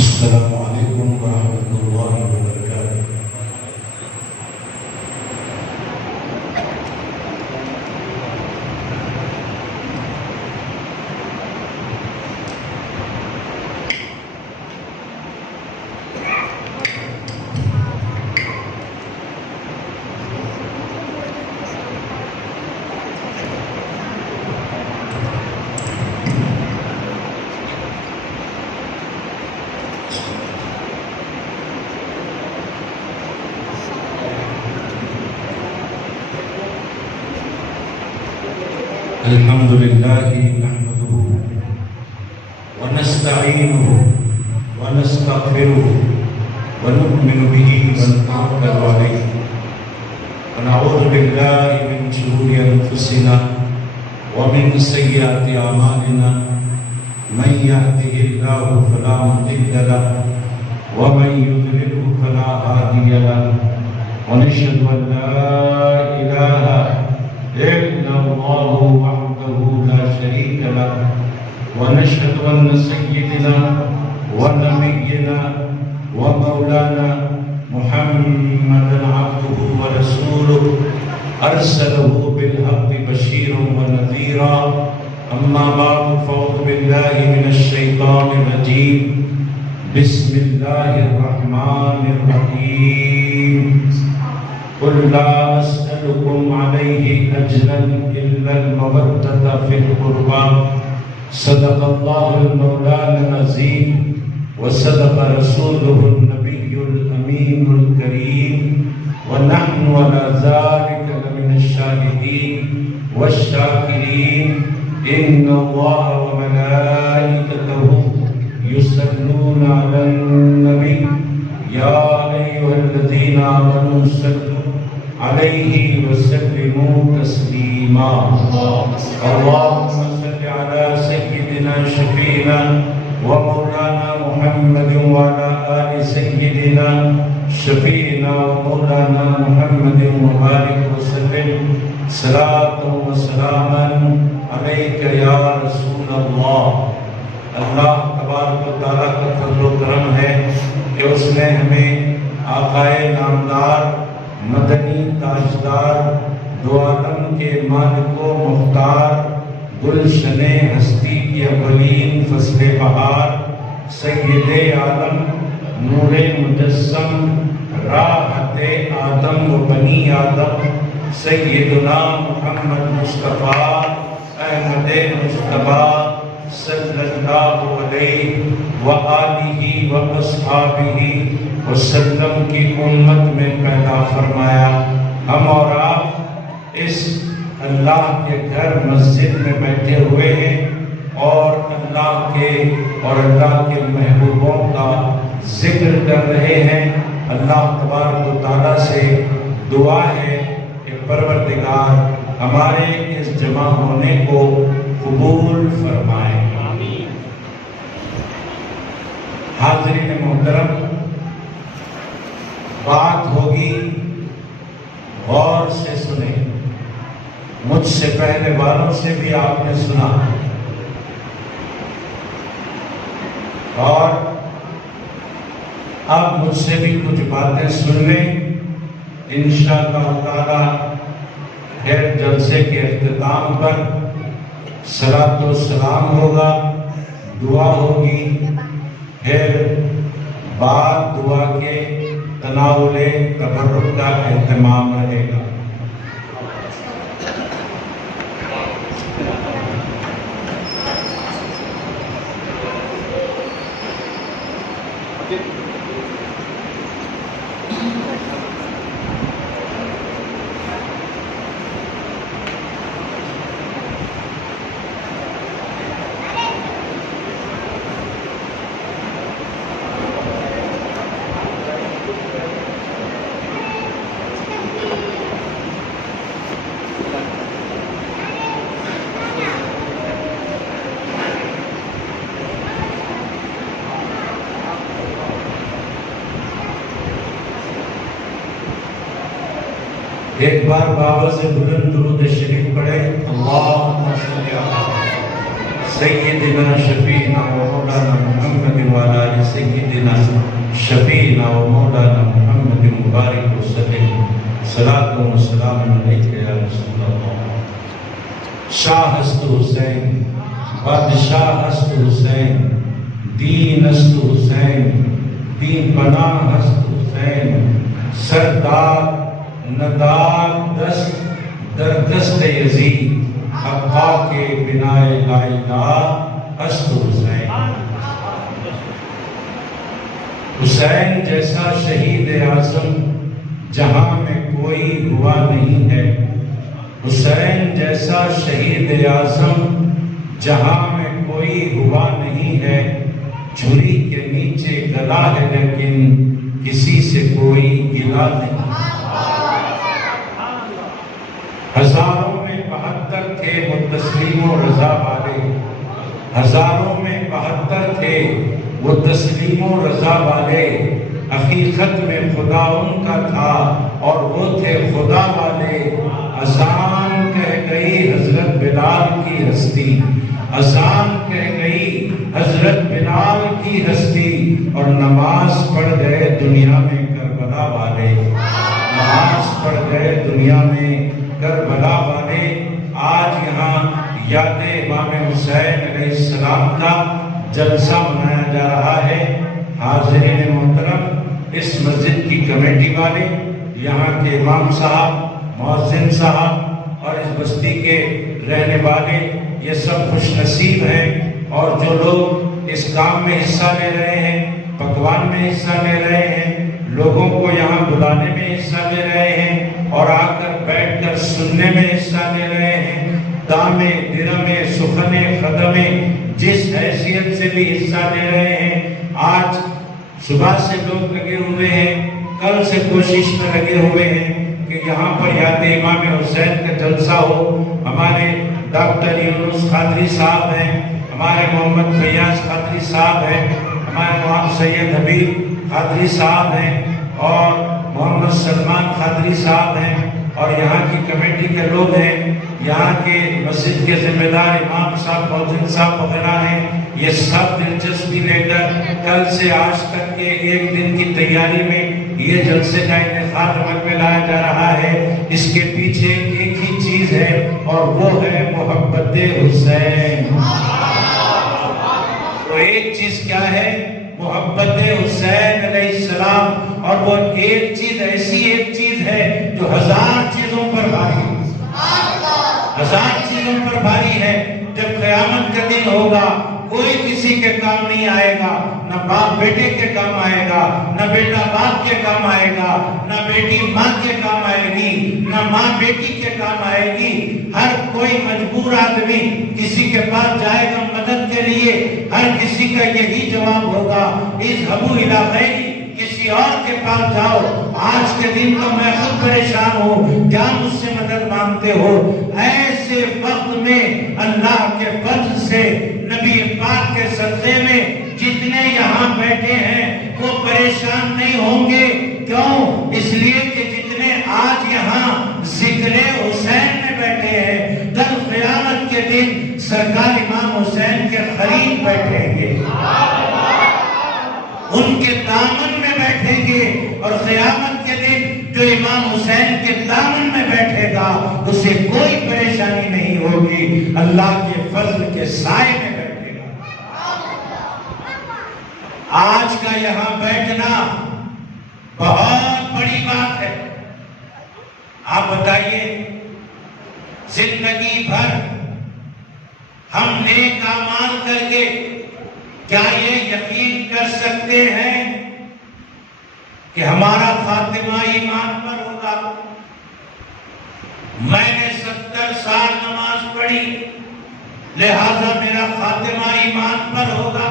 السلام علیکم ورحمۃ اللہ وبرکاتہ. الحمد لله نحمده ونستعينه ونستغفره ونؤمن به ونتوكل عليه ونعوذ بالله من شرور أنفسنا ومن سيئات أعمالنا. من يهده الله فلا مضل له ومن يضلله فلا هادي له. ونشهد أن لا إله إلا الله وحده لا شريك له. ونشهد أن سيدنا ونبينا ومولانا محمدا عبده ورسوله أرسله بالحق بشيرا ونذيرا. أما بعد فأعوذ بالله من الشيطان الرجيم. بسم الله الرحمن الرحيم. قل لا أسألكم عليه أجرا إلا المودة في القربى. صدق الله المولانا العظيم وصدق رسوله النبي الأمين الكريم. ونحن على ذلك لمن الشاهدين والشاكرين. إن الله وملائكته يصلون على النبي يا أيها الذين آمنوا صلوا عليه وسلموا تسليما. اللهم صل على سيدنا شفيعنا ومولانا محمد وعلى آل سيدنا شفيعنا ومولانا محمد وبارك وسلم صلاة وسلاما عليك يا رسول اللہ۔ اللہ تبارک و تعالیٰ کا فضل و کرم ہے کہ اس نے ہمیں آقائے نامدار مدنی تاجدار دو عالم کے مالک و مختار گلشن ہستی کی اولین فصل بہار سید عالم نور مجسم راحت آدم و بنی آدم سیدنا محمد مصطفیٰ احمد مصطفیٰ صلی اللہ علیہ وآلہ واصحابہ وسلم کی امت میں پیدا فرمایا۔ ہم اور آپ اس اللہ کے گھر مسجد میں بیٹھے ہوئے ہیں اور اللہ کے محبوبوں کا ذکر کر رہے ہیں۔ اللہ تبارک و تعالیٰ سے دعا ہے کہ پروردگار ہمارے اس جمع ہونے کو قبول فرمائے۔ حاضرین محترم، بات ہوگی، غور سے سنیں۔ مجھ سے پہلے والوں سے بھی آپ نے سنا اور اب مجھ سے بھی کچھ باتیں سن لیں۔ انشاءاللہ تعالی پھر جلسے کے اختتام پر صلاۃ و سلام ہوگا، دعا ہوگی، پھر بعد دعا کے تناول تبرک کا اہتمام رہے گا۔ ایک بار بابا سے بلند درود شریف پڑھے، اللہم صلی علی سیدنا شفیعنا و مولانا محمد وعلی آل سیدنا شفیعنا و مولانا محمد مبارک وسلم صلاۃ و سلام علیک یا رسول اللہ۔ شاہ است حسین، بادشاہ است حسین، دین است حسین، دین پناہ است حسین، سردار ندار دست در دست یزید، حقا کے بنائے لا الہ است حسین۔ حسین جیسا شہید اعظم جہاں میں کوئی ہوا نہیں ہے، حسین جیسا شہید اعظم جہاں میں کوئی ہوا نہیں ہے، چھری کے نیچے گلا ہے لیکن کسی سے کوئی گلا نہیں۔ ہزاروں میں 72 تھے وہ تسلیم و رضا والے، ہزاروں میں 72 تھے وہ تسلیم و رضا والے، حقیقت میں خدا ان کا تھا اور وہ تھے خدا والے۔ اذان کہہ گئی حضرت بلال کی ہستی، اذان کہہ گئی حضرت بلال کی ہستی، اور نماز پڑھ گئے دنیا میں کربلا والے، نماز پڑھ گئے دنیا میں کربلا والے۔ آج یہاں یاد امام حسین علیہ السلام کا جلسہ منایا جا رہا ہے۔ حاضرین محترم، اس مسجد کی کمیٹی والے، یہاں کے امام صاحب، مؤذن صاحب اور اس بستی کے رہنے والے، یہ سب خوش نصیب ہیں، اور جو لوگ اس کام میں حصہ لے رہے ہیں، پکوان میں حصہ لے رہے ہیں، لوگوں کو یہاں بلانے میں حصہ لے رہے ہیں اور آ کر بیٹھ کر سننے میں حصہ لے رہے ہیں، دامے درمے سخنے قدمے جس حیثیت سے بھی حصہ لے رہے ہیں۔ آج صبح سے لوگ لگے ہوئے ہیں، کل سے کوشش میں لگے ہوئے ہیں کہ یہاں پر یاد امام حسین کا جلسہ ہو۔ ہمارے ڈاکٹر یونس قادری صاحب ہیں، ہمارے محمد فیاض قادری صاحب ہیں، ہمارے محمد سید حبیب قادری صاحب ہیں، اور محمد سلمان قادری صاحب ہیں، اور یہاں کی کمیٹی کے لوگ ہیں، یہاں کے مسجد کے ذمہ دار امام صاحب محسن صاحب وغیرہ ہیں۔ یہ سب دلچسپی لے کر کل سے آج تک کے ایک دن کی تیاری میں یہ جلسے کا انعقاد عمل میں لایا جا رہا ہے۔ اس کے پیچھے ایک ہی چیز ہے اور وہ ہے محبت حسین۔ تو ایک چیز کیا ہے؟ محبت حسین علیہ السلام، اور وہ ایک چیز ایسی ایک چیز ہے جو ہزار چیزوں پر بھاری ہے، ہزار چیزوں پر بھاری ہے۔ جب قیامت کا دن ہوگا کوئی کسی کے کام نہیں آئے گا، نہ باپ بیٹے کے کام آئے گا، نہ بیٹا باپ کے کام آئے گا، نہ بیٹی ماں کے کام آئے گی، نہ ماں بیٹی کے کام آئے گی۔ ہر کوئی مجبور آدمی کسی کے پاس جائے گا مدد کے لیے، ہر کسی کا یہی جواب ہوگا، اذهبوا الی غیری، کسی اور کے پاس جاؤ۔ آج کے دن تو میں خود پریشان ہوں، کیا مجھ سے مدد مانگتے ہو؟ ایسے وقت میں اللہ کے فضل سے نبی پاک کے صدقے میں جتنے یہاں بیٹھے ہیں وہ پریشان نہیں ہوں گے۔ کیوں؟ اس لیے کہ جتنے آج یہاں ذکر حسین میں بیٹھے ہیں، کل قیامت کے دن سرکار امام حسین کے قریب بیٹھیں گے، ان کے دامن میں بیٹھیں گے، اور قیامت کے دن جو امام حسین کے دامن میں بیٹھے گا اسے کوئی پریشانی نہیں ہوگی، اللہ کے فضل کے سائے میں بیٹھے گا۔ آج کا یہاں بیٹھنا بہت بڑی بات ہے۔ آپ بتائیے، زندگی بھر ہم نیک اعمال کر کے کیا یہ یقین کر سکتے ہیں کہ ہمارا خاتمہ ایمان پر ہوگا؟ میں نے 70 سال نماز پڑھی لہذا میرا خاتمہ ایمان پر ہوگا،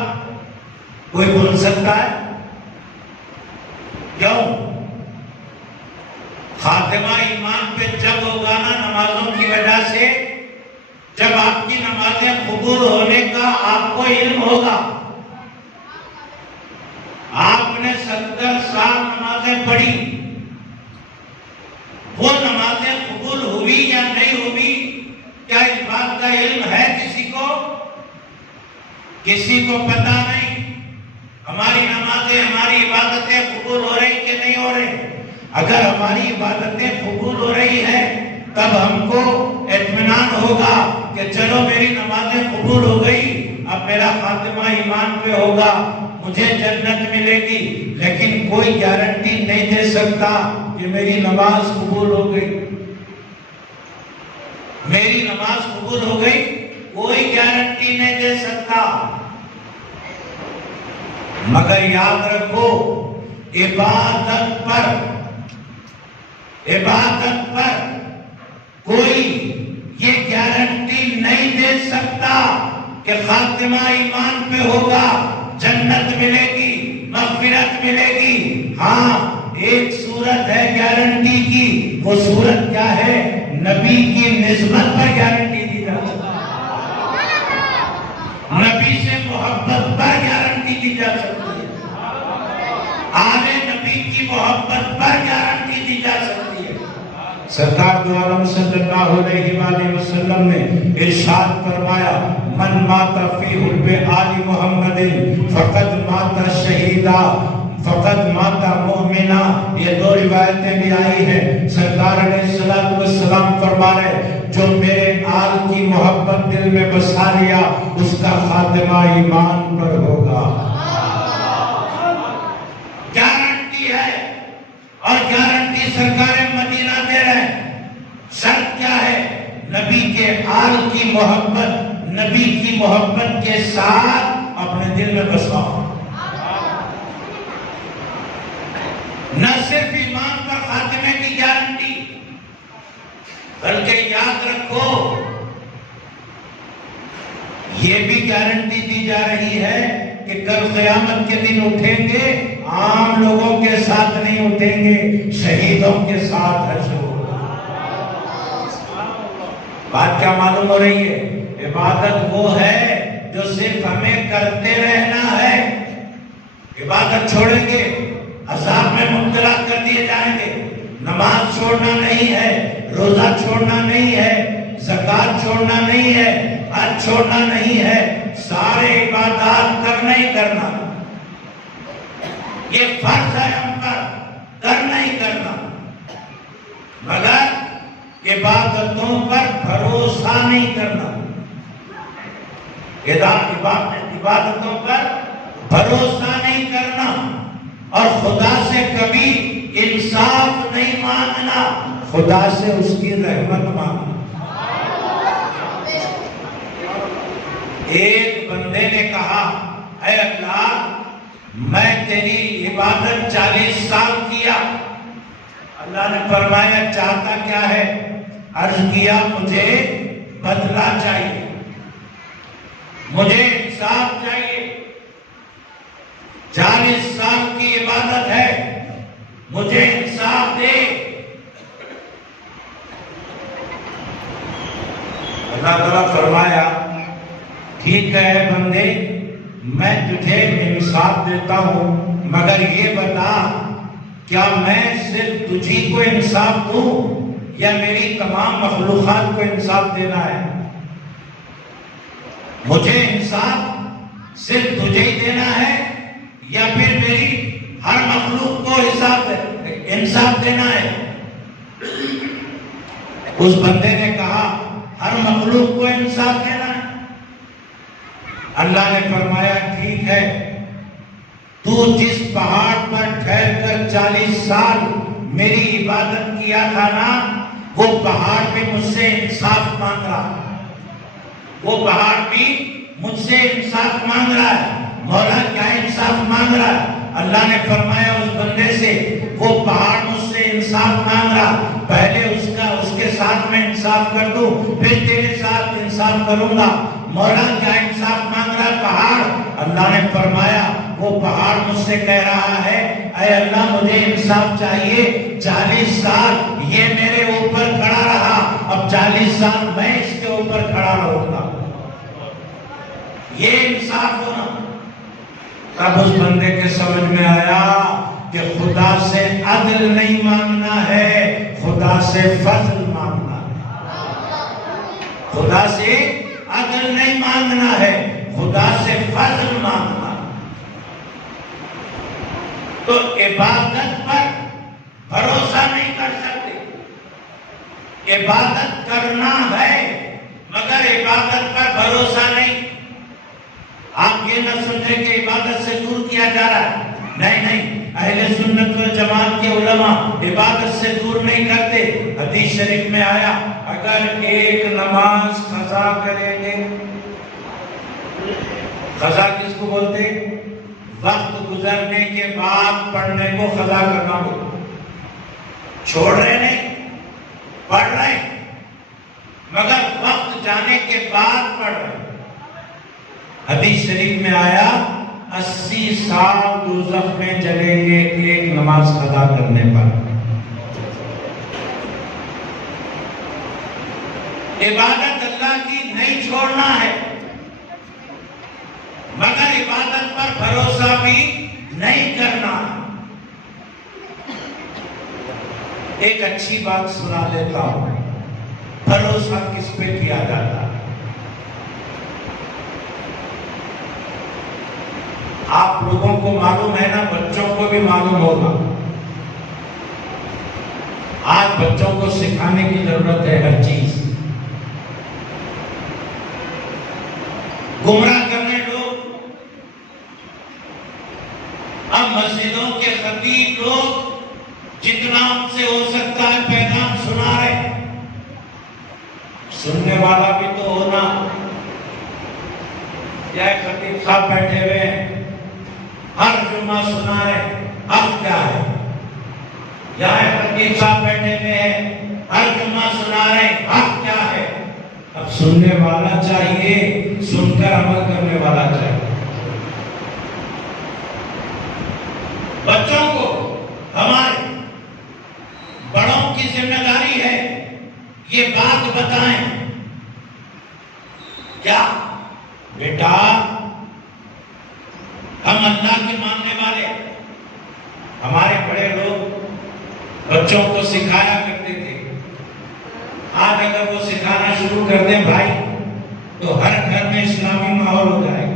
کوئی بول سکتا ہے؟ کیوں؟ خاتمہ ایمان پہ جب ہوگا نا نمازوں کی وجہ سے، جب آپ کی نمازیں قبول ہونے کا آپ کو علم ہوگا۔ آپ نے 70 سال نمازیں پڑھی، وہ نمازیں قبول ہوئی یا نہیں ہوئی، کیا اس بات کا علم ہے کسی کو؟ کسی کو پتا نہیں۔ ہماری نمازیں، ہماری عبادتیں قبول ہو رہی کہ نہیں ہو رہی؟ اگر ہماری عبادتیں قبول ہو رہی ہیں تب ہم کو اطمینان ہوگا کہ چلو میری نمازیں قبول ہو گئی، اب میرا خاتمہ ایمان پہ ہوگا، مجھے جنت ملے گی۔ لیکن کوئی گارنٹی نہیں دے سکتا کہ میری نماز قبول ہو گئی، میری نماز قبول ہو گئی، کوئی گارنٹی نہیں دے سکتا۔ مگر یاد رکھو، عبادت پر کوئی یہ گارنٹی نہیں دے سکتا کہ خاتمہ ایمان پہ ہوگا، جنت ملے گی، مغفرت ملے گی۔ ہاں، ایک صورت ہے گارنٹی کی، وہ صورت کیا ہے؟ نبی کی نسبت پر گارنٹی دی جاتی ہے، نبی سے محبت پر گارنٹی دی جا سکتی ہے، آل نبی کی محبت پر گارنٹی دی جا سکتی ہے۔ سرکار دو عالم صلی اللہ علیہ وآلہ وسلم نے ارشاد فرمایا، من مات فی حب آل محمد فقد مات شہیدا فقد مات مؤمنا۔ یہ دو روایتیں بھی آئی ہیں۔ سرکار علیہ السلام فرما رہے، جو میرے آل کی محبت دل میں بسا لیا اس کا خاتمہ ایمان پر ہوگا۔ گارنٹی ہے، اور گارنٹی سرکار مدینہ دے رہے ہیں۔ شرط کیا ہے؟ نبی کے آل کی محبت، نبی کی محبت کے ساتھ اپنے دل میں بساؤ۔ نہ صرف ایمان پر خاتمے کی گارنٹی، بلکہ یاد رکھو یہ بھی گارنٹی دی جا رہی ہے کہ کل قیامت کے دن اٹھیں گے، عام لوگوں کے ساتھ نہیں اٹھیں گے، شہیدوں کے ساتھ حشر ہوگا۔ بات کیا معلوم ہو رہی ہے؟ عبادت وہ ہے جو صرف ہمیں کرتے رہنا ہے. عبادت چھوڑیں گے عذاب میں مبتلا کر دیے جائیں گے. نماز چھوڑنا نہیں ہے، روزہ چھوڑنا نہیں ہے، زکات چھوڑنا نہیں ہے، حج چھوڑنا نہیں ہے، سارے عبادات کرنا ہی کرنا. یہ فرض ہے ہم پر کرنا ہی کرنا، مگر عبادتوں پر بھروسہ نہیں کرنا. عبادتوں پر بھروسہ نہیں کرنا اور خدا سے کبھی انصاف نہیں مانگنا، خدا سے اس کی رحمت مانگنا. ایک بندے نے کہا اے اللہ میں تیری عبادت 40 سال کیا. اللہ نے فرمایا چاہتا کیا ہے؟ عرض کیا مجھے بدلہ چاہیے، مجھے انصاف چاہیے. 40 سال کی عبادت ہے، مجھے انصاف دے. اللہ تعالیٰ فرمایا ٹھیک ہے بندے میں تجھے انصاف دیتا ہوں، مگر یہ بتا کیا میں صرف تجھی کو انصاف دوں یا میری تمام مخلوقات کو انصاف دینا ہے؟ مجھے انصاف صرف تجھے ہی دینا ہے یا پھر میری ہر مخلوق کو انصاف دینا ہے؟ اس بندے نے کہا ہر مخلوق کو انصاف دینا ہے. اللہ نے فرمایا ٹھیک ہے، تو جس پہاڑ پر ٹھہر کر 40 سال میری عبادت کیا تھا نا، وہ پہاڑ بھی مجھ سے انصاف مانگ رہا ہے، وہ پہاڑ بھی مجھ سے انصاف مانگ رہا ہے. مولا کیا انصاف مانگ رہا ہے؟ اللہ نے فرمایا اس بندے سے وہ پہاڑ مجھ سے انصاف مانگ رہا، پہلے اس کے ساتھ میں انصاف کر دوں پھر تیرے ساتھ انصاف کروں گا. مولا کیا انصاف مانگ رہا ہے پہاڑ؟ اللہ نے فرمایا وہ پہاڑ مجھ سے کہہ رہا ہے اے اللہ مجھے انصاف چاہیے. 40 سال یہ میرے اوپر کھڑا رہا، اب 40 سال میں اس کے اوپر کھڑا رہوں گا. یہ انصاف ہونا. تب اس بندے کے سمجھ میں آیا کہ خدا سے عدل نہیں مانگنا ہے، خدا سے فضل مانگنا ہے. خدا سے عدل نہیں مانگنا ہے، خدا سے فضل مانگنا. تو عبادت پر بھروسہ نہیں کر سکتے. عبادت کرنا ہے مگر عبادت پر بھروسہ نہیں. آپ یہ نہ سمجھیں کہ عبادت سے دور کیا جا رہا ہے. نہیں، اہل سنت والجماعت کے علماء عبادت سے دور نہیں کرتے. حدیث شریف میں آیا اگر ایک نماز قضا کریں گے، قضا کس کو بولتے؟ وقت گزرنے کے بعد پڑھنے کو قضا کرنا ہو. چھوڑ رہے نہیں، پڑھ رہے مگر وقت جانے کے بعد پڑھ رہے. حدیث شریف میں آیا 80 سال دوزخ میں جلیں گے ایک نماز قضا کرنے پر. عبادت اللہ کی نہیں چھوڑنا ہے مگر عبادت پر بھروسہ بھی نہیں کرنا. ایک اچھی بات سنا دیتا ہوں، بھروسہ کس پہ کیا جاتا ہے؟ آپ لوگوں کو معلوم ہے نا، بچوں کو بھی معلوم ہوگا. آج بچوں کو سکھانے کی ضرورت ہے ہر چیز. گمراہ کرنے لوگ اب مسجدوں کے خطیب لوگ جتنا ان سے ہو سکتا ہے پیغام سنا رہے. سننے والا بھی تو ہونا. یا خطیب صاحب بیٹھے ہوئے ہیں ہر جمعہ سنا رہے، اب کیا ہے؟ یا خطیب صاحب بیٹھے ہوئے ہیں ہر جمعہ سنا رہے، اب کیا ہے؟ اب سننے والا چاہیے، سن کر عمل کرنے والا چاہیے. بچوں کو ہمارے بڑوں کی ذمہ داری ہے یہ بات بتائیں. کیا بیٹا ہم اللہ کے ماننے والے، ہمارے بڑے لوگ بچوں کو سکھایا کرتے تھے، آج اگر وہ سکھانا شروع کر دیں بھائی تو ہر گھر میں اسلامی ماحول ہو جائے گا۔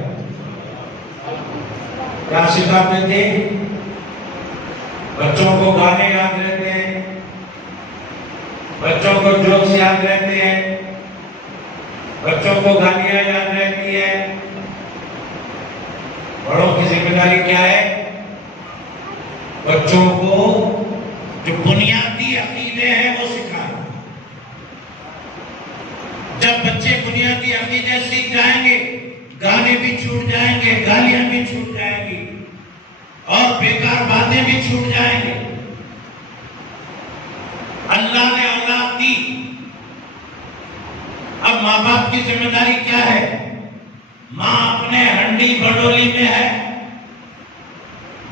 کیا سکھاتے تھے؟ بچوں کو گانے یاد رہتے ہیں، بچوں کو جوکس یاد رہتے ہیں، بچوں کو گالیاں یاد رہتی ہے۔ بڑوں کی ذمہ داری کیا ہے؟ بچوں کو جو بنیادی عقیدے ہیں وہ سکھانا۔ جب بچے بنیادی عقیدے سیکھ جائیں گے، گانے بھی چھوٹ جائیں گے، گالیاں بھی چھوٹ جائیں گی اور بیکار باتیں بھی چھوٹ جائیں گے۔ اللہ نے اولاد دی، اب ماں باپ کی ذمہ داری کیا ہے؟ ماں اپنے ہنڈی بڈولی میں ہے،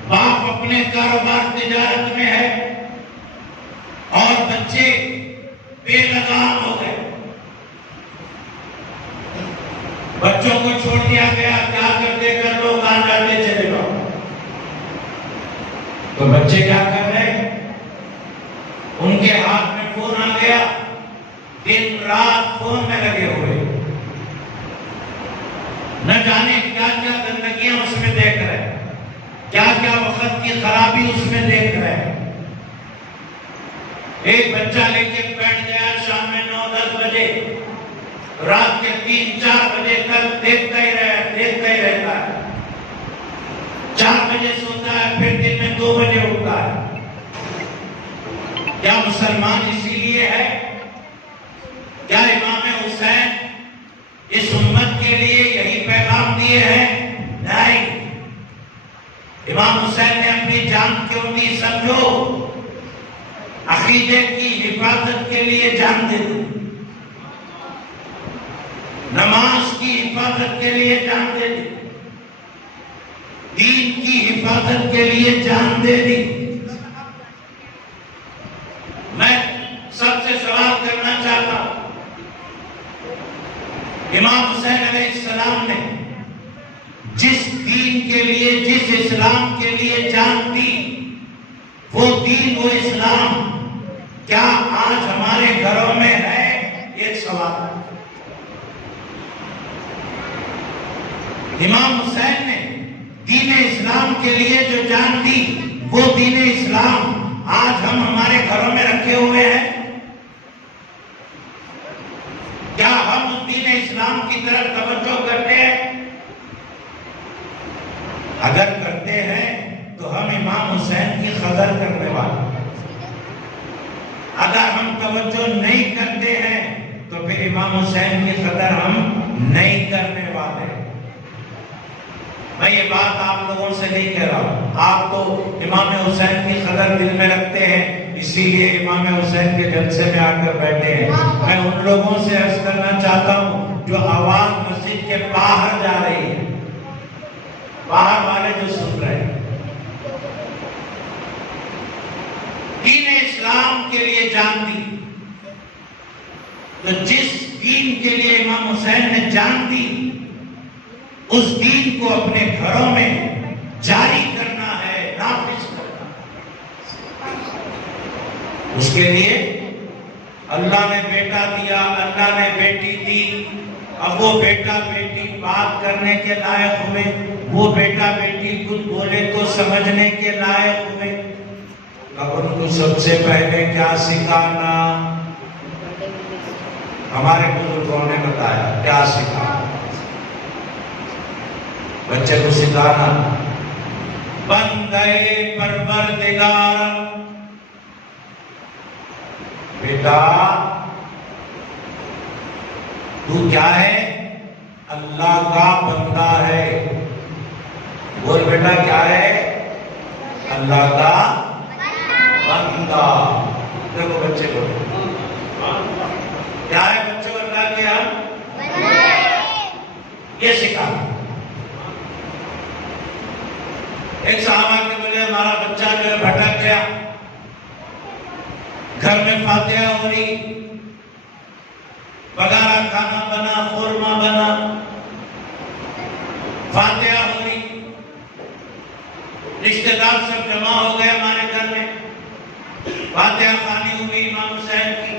باپ اپنے کاروبار تجارت میں ہے، اور بچے بے لگام ہو گئے۔ بچوں کو چھوڑ دیا گیا، کیا کرتے کر لو، کہاں جاتے چلے جاؤ۔ تو بچے کیا کر رہے ہیں؟ ان کے ہاتھ میں فون آ گیا، دن رات فون میں لگے ہوئے، نہ جانے کیا کیا گندگیاں اس میں دیکھ رہے ہیں، کیا کیا وقت کی خرابی اس میں دیکھ رہے ہیں۔ ایک بچہ لے کے بیٹھ گیا شام میں 9-10 بجے، رات کے 3-4 بجے تک دیکھتا ہی رہتا ہے، 4 بجے سوتا ہے، پھر دن میں 2 بجے اٹھتا ہے۔ کیا مسلمان اسی لیے ہے؟ کیا امام حسین اس امت کے لیے یہی پیغام دیے ہیں؟ نہیں، امام حسین نے اپنی جان کیوں دی؟ سمجھو، عقیدے کی حفاظت کے لیے جان دے دی، نماز کی حفاظت کے لیے جان دے دی، دین کی حفاظت کے لیے جان دے دی۔ میں سب سے سوال کرنا چاہتا ہوں، امام حسین علیہ السلام نے جس دین کے لیے، جس اسلام کے لیے جان دی، وہ دین، وہ اسلام کیا آج ہمارے گھروں میں ہے؟ یہ سوال ہے۔ امام حسین نے دین اسلام کے لیے جو جان دی، وہ دین اسلام آج ہم ہمارے گھروں میں رکھے ہوئے ہیں؟ کیا ہم دین اسلام کی طرف توجہ کرتے ہیں؟ اگر کرتے ہیں تو ہم امام حسین کی قدر کرنے والے، اگر ہم توجہ نہیں کرتے ہیں تو پھر امام حسین کی قدر ہم نہیں کرنے والے۔ میں یہ بات آپ لوگوں سے نہیں کہہ رہا ہوں، آپ تو امام حسین کی قدر دل میں رکھتے ہیں، اسی لیے امام حسین کے جلسے میں آ کر بیٹھے ہیں۔ میں ان لوگوں سے عرض کرنا چاہتا ہوں جو آواز مسجد کے باہر جا رہی ہے، باہر والے جو سن رہے ہیں، دین اسلام کے لیے جان دی، تو جس دین کے لیے امام حسین نے جان دی، اس دین کو اپنے گھروں میں جاری کرنا ہے، نافذ کرنا ہے۔ اس کے لیے اللہ نے بیٹا دیا، اللہ نے بیٹی دی، اب وہ بیٹا بیٹی بات کرنے کے لائق ہوئے، وہ بیٹا بیٹی کچھ بولے تو سمجھنے کے لائق ہوئے، اب ان کو سب سے پہلے کیا سکھانا؟ ہمارے بزرگوں نے بتایا کیا سکھانا۔ بچے کو سکھانا، بندے پروردگار، بیٹا تو کیا ہے؟ اللہ کا بندہ ہے۔ بول بیٹا کیا ہے؟ اللہ کا بندہ۔ دیکھو بچے کو کیا ہے؟ بچوں اللہ کے ہم یہ سکھانا۔ ایک صحابہ کے بولے ہمارا بچہ جو ہے بھٹک گیا، گھر میں فاتحہ ہو رہی، بگارا کھانا بنا، قورمہ بنا، رشتے دار سب جمع ہو گئے ہمارے گھر میں، فاتحہ خوانی ہوئی امام حسین کی،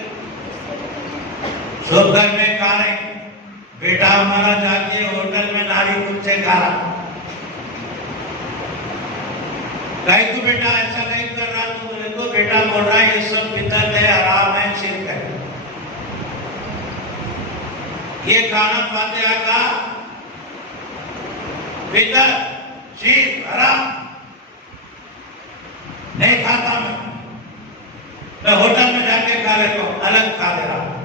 سب گھر میں کھا رہے ہیں، بیٹا ہمارا جا کے ہوٹل میں ناری کلچے کھا رہا، کہیں تو بیٹا ایسا نہیں کر رہا، تو بولے تو بیٹا بول رہا ہے یہ سب بدعت ہے، حرام ہے، شرک ہے، یہ کھانا فاتحہ کا بدعت، شرک، حرام نہیں کھاتا میں ہوٹل میں جا کے کھا لیتا ہوں، الگ کھا دے رہا۔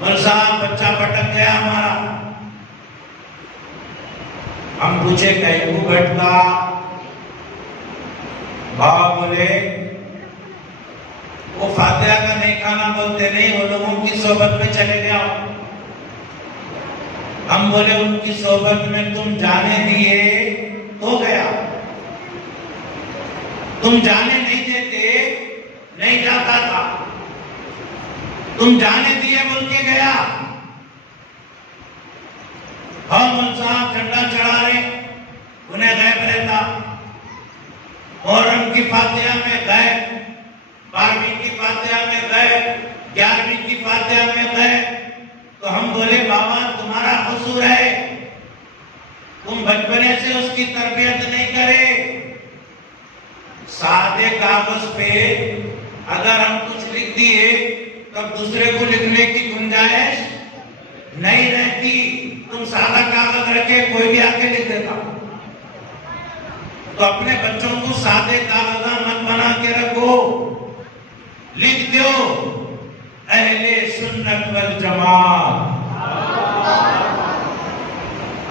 مول صاحب بچہ بھٹک گیا ہمارا، ہم پوچھے کہیں کو بھٹکا، بابا بولے وہ فاتحہ کا نہیں کھانا بولتے نہیں، وہ لوگوں کی صحبت میں چلے گیا۔ ہم بولے ان کی صحبت میں تم جانے دیے تو گیا، تم جانے نہیں دیتے نہیں جاتا تھا، تم جانے دیے بول کے گیا۔ ہم صاحب جھنڈا چڑھا رہے، انہیں غیب رہتا، محرم کی فاتحہ میں غیب، 12ویں کی فاتحہ میں غیب، 11ویں کی فاتحہ میں غیب۔ تو ہم بولے بابا تمہارا قصور ہے، تم بچپنے سے اس کی تربیت نہیں کرے۔ سادے کاغذ پہ اگر ہم کچھ لکھ دیے تب دوسرے کو لکھنے کی گنجائش نہیں رہتی، تم سادہ کاغذ رکھے کوئی بھی آ کے لکھ دیتا۔ تو اپنے بچوں کو سادے کاغذ مت بنا کے رکھو، لکھ دو اہل سنت والجماعت۔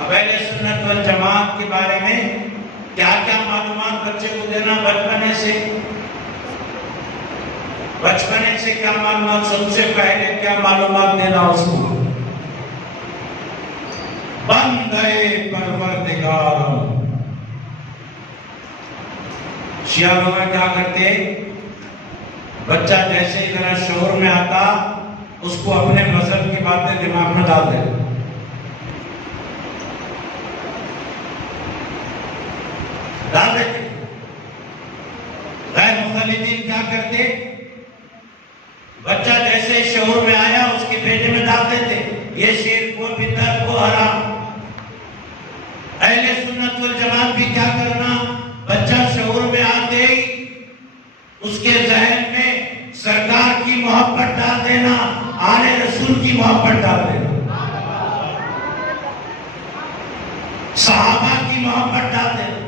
اب اہل سنت والجماعت کے بارے میں کیا کیا معلومات بچے کو دینا بچپنے سے کیا معلومات، سب سے پہلے کیا معلومات دینا اس کو؟ بندے پروردگارم۔ شیعہ لوگ کیا کرتے، بچہ جیسے ہی ذرا شعور میں آتا اس کو اپنے مذہب کی باتیں دماغ میں ڈال دیتے۔ غیر مخلدین کیا کرتے، بچہ جیسے شعور میں آیا اس کے بیٹے میں ڈال دیتے، یہ شرک، وہ بدعت، وہ حرام۔ اہل سنت والجماعت بھی کیا کرنا، بچہ شعور میں آتے ہی اس کے ذہن میں سرکار کی محبت ڈال دینا، آل رسول کی محبت ڈال دینا، صحابہ کی محبت ڈال دینا۔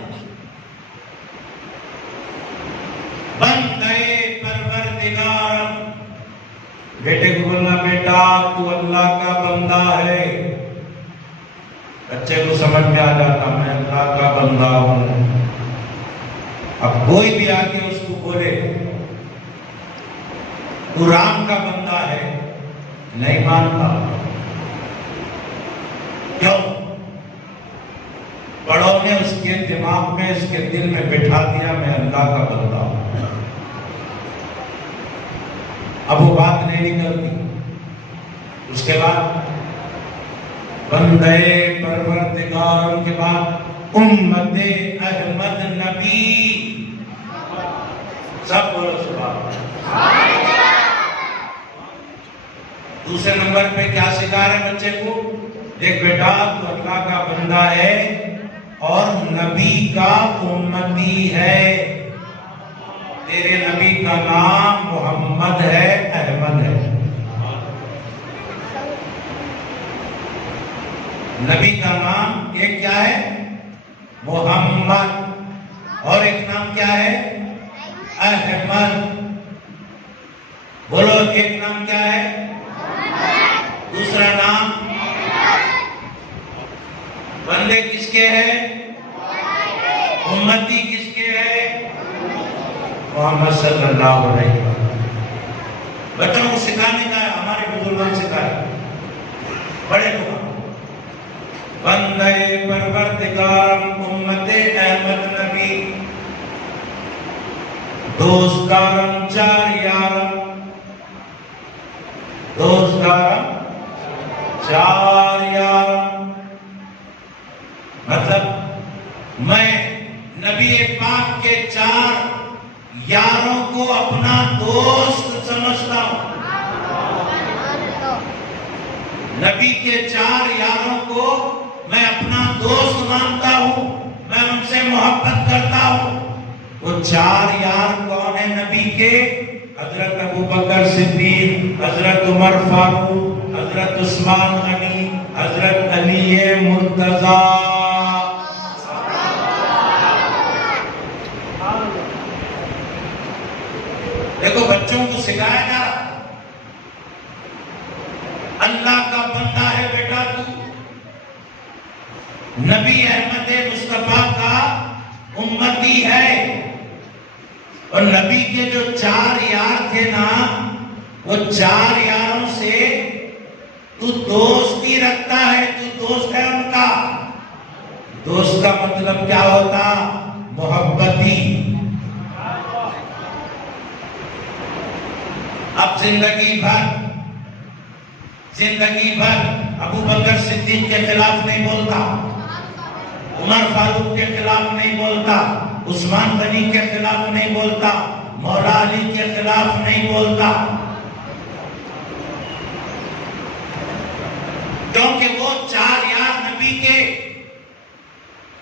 بندے پروردگار، بیٹے کو بولنا بیٹا تو اللہ کا بندہ ہے، بچے کو سمجھ میں آ جاتا میں اللہ کا بندہ ہوں۔ اب کوئی بھی آگے اس کو بولے تو رام کا بندہ ہے، نہیں مانتا، کیوں؟ بڑوں نے اس کے دماغ میں، اس کے دل میں بٹھا دیا میں اللہ کا بندہ ہوں، اب وہ بات نہیں نکلتی۔ اس کے بعد بندے پروردگار کے بعد امت احمد نبی، سب بولو سبحان اللہ۔ دوسرے نمبر پہ کیا سکھا رہے بچے کو، دیکھ بیٹا تو اللہ کا بندہ ہے اور نبی کا امتی ہے، تیرے نبی کا نام محمد ہے، احمد ہے۔ نبی کا نام ایک کیا ہے، محمد، اور ایک نام کیا ہے، احمد۔ بولو ایک نام کیا ہے، دوسرا نام، بندے کس کے ہیں، امتی کس کے ہیں، محمد صلی اللہ علیہ وسلم۔ بچوں کو سکھانے کا ہے، ہمارے بزرگوں نے سکھایا، بڑے لوگ۔ بندے پروردگار امت احمد نبی، دوستدارم چار یارم، دوستدارم چار یارم، مطلب میں نبی پاک کے 4 یاروں کو اپنا دوست سمجھتا ہوں. نبی کے 4 یاروں کو میں اپنا دوست مانتا ہوں, میں ان سے محبت کرتا ہوں. وہ 4 یار کون ہیں نبی کے؟ حضرت ابوبکر صدیق, حضرت عمر فاروق, حضرت عثمان غنی, حضرت علی مرتضی. دیکھو بچوں کو سکھایا جا رہا, اللہ کا بندہ ہے بیٹا تو, نبی احمد مصطفیٰ کا امتی ہے. اور نبی کے جو 4 یار تھے نا, وہ 4 یاروں سے تو دوستی رکھتا ہے, تو دوست ہے ان کا. دوست کا مطلب کیا ہوتا؟ محبتی. اب زندگی بھر ابوبکر صدیق کے خلاف نہیں بولتا, عمر فاروق کے خلاف نہیں بولتا, عثمان غنی کے خلاف نہیں بولتا, مولا علی کے خلاف نہیں بولتا, کیونکہ وہ 4 یار نبی کے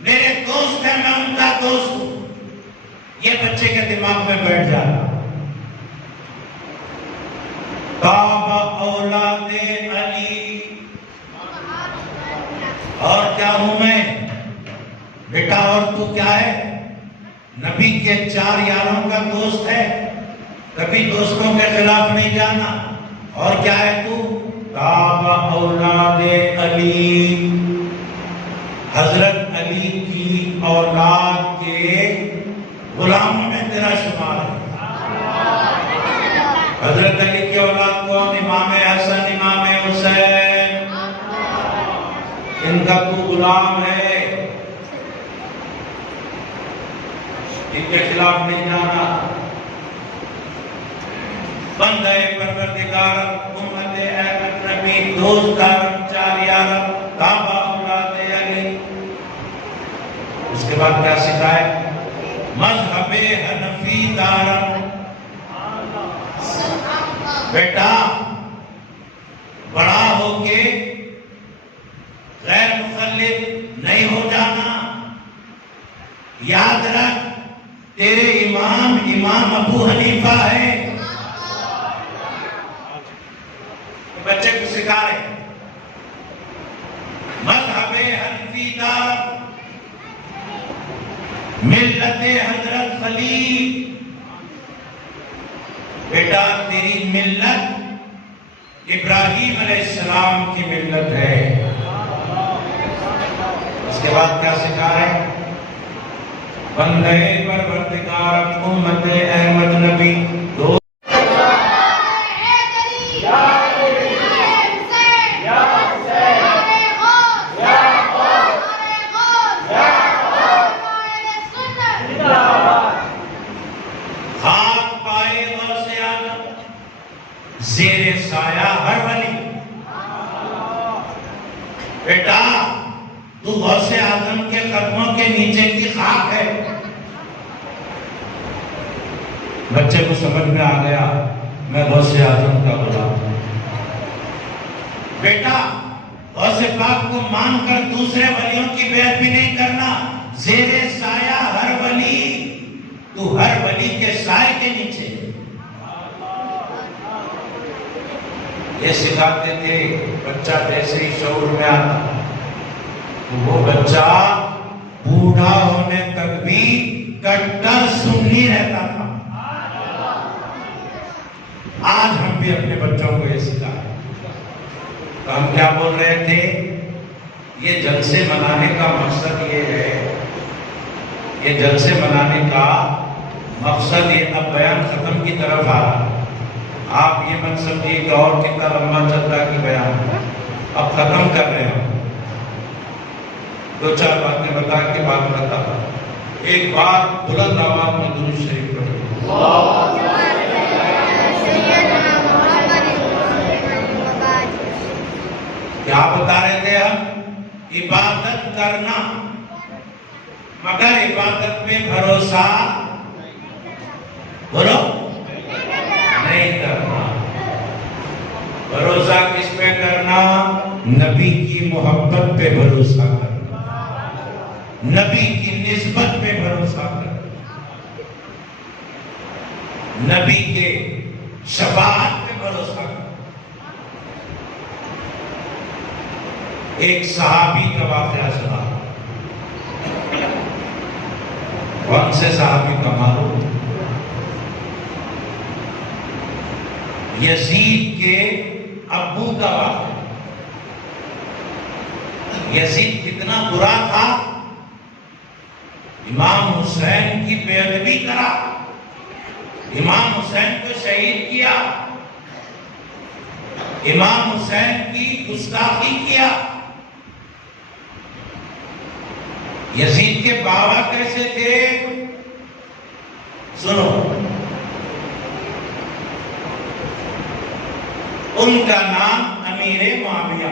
میرے دوست ہیں, میں ان کا دوست ہوں. یہ بچے کے دماغ میں بیٹھ جاتا. بابا اولاد علی, اور کیا ہوں میں بیٹا؟ اور تو کیا ہے؟ نبی کے 4 یاروں کا دوست ہے, کبھی دوستوں کے خلاف نہیں جانا. اور کیا ہے تو؟ بابا اولاد علی, حضرت علی کی اولاد کے غلاموں میں تیرا شمار ہے. حضرت علی کی اولاد کو امام حسن, امام حسین, ان کا تو غلام ہے, ان کے خلاف نہیں جانا. بندہ پروردگار امت احمد نبی دوست دارم 4 یارم بابا اولاد علی. اس کے بعد کیا سکھائے؟ مذہب حنفی دارم. بیٹا بڑا ہو کے غیر مخلد نہیں ہو جانا. یاد رکھ تیرے امام ابو حنیفہ ہے. بچے کو سکھا رہے مذہب حنفی دار, ملت حضرت خلیل. بیٹا تیری ملت ابراہیم علیہ السلام کی ملت ہے. اس کے بعد کیا سکھا رہے؟ بندے پروردگار امت احمد نبی دوست. زیر سایہ ہر ولی. بیٹا تو غوث اعظم کے قدموں کے نیچے کی خاک ہے. بچے کو سمجھ میں آ گیا میں غوث اعظم کا غلام ہوں. بیٹا غوث پاک کو مان کر دوسرے ولیوں کی بیعت بھی نہیں کرنا. زیر سایہ ہر ولی, تو ہر ولی کے سائے کے نیچے. یہ سکھاتے تھے. بچہ جیسے ہی شعور میں آتا تو وہ بچہ بوڑھا ہونے تک بھی کٹر سنی رہتا تھا. آج ہم بھی اپنے بچوں کو یہ سکھائیں. تو ہم کیا بول رہے تھے؟ یہ جلسے منانے کا مقصد یہ ہے, یہ جلسے منانے کا مقصد یہ. اب بیان ختم کی طرف آ رہا. آپ یہ مت سمجھیے کہ اور کتنا لمبا چلتا کی بیان, اب ختم کر رہے ہیں. 2-4 باتیں بتا کے بات بتا. ایک بار بلند آواز میں درود شریف پڑھیں. کیا بتا رہے تھے ہم؟ عبادت کرنا مگر عبادت میں بھروسہ بولو نہیں کرنا. بھروسہ کس پہ کرنا؟ نبی کی محبت پہ بھروسہ کرنا، نبی کی نسبت پہ بھروسہ کرنا، نبی کے شفاعت پہ بھروسہ کرنا. ایک صحابی کا واقعہ سنا. کون سے صحابی کا معلوم؟ یزید کے ابو کا واقعہ. یزید کتنا برا تھا، امام حسین کی بے ادبی کرا، امام حسین کو شہید کیا، امام حسین کی گستاخی کیا. یزید کے بابا کیسے تھے؟ سنو، ان کا نام امیر معاویہ.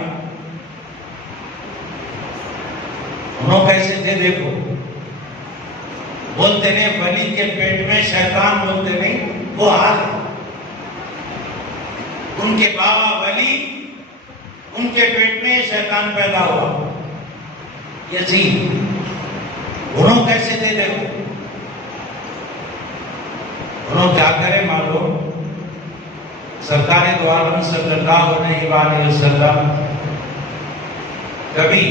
انہوں کیسے تھے دیکھو، بولتے نہیں ولی کے پیٹ میں شیطان، بولتے نہیں وہ حال ہے. ان کے بابا ولی، ان کے پیٹ میں شیطان پیدا ہوا یزید. انہوں کیسے تھے دیکھو، انہوں کیا کرے معلوم؟ سرکار دو عالم صلی اللہ علیہ وآلہ وسلم کبھی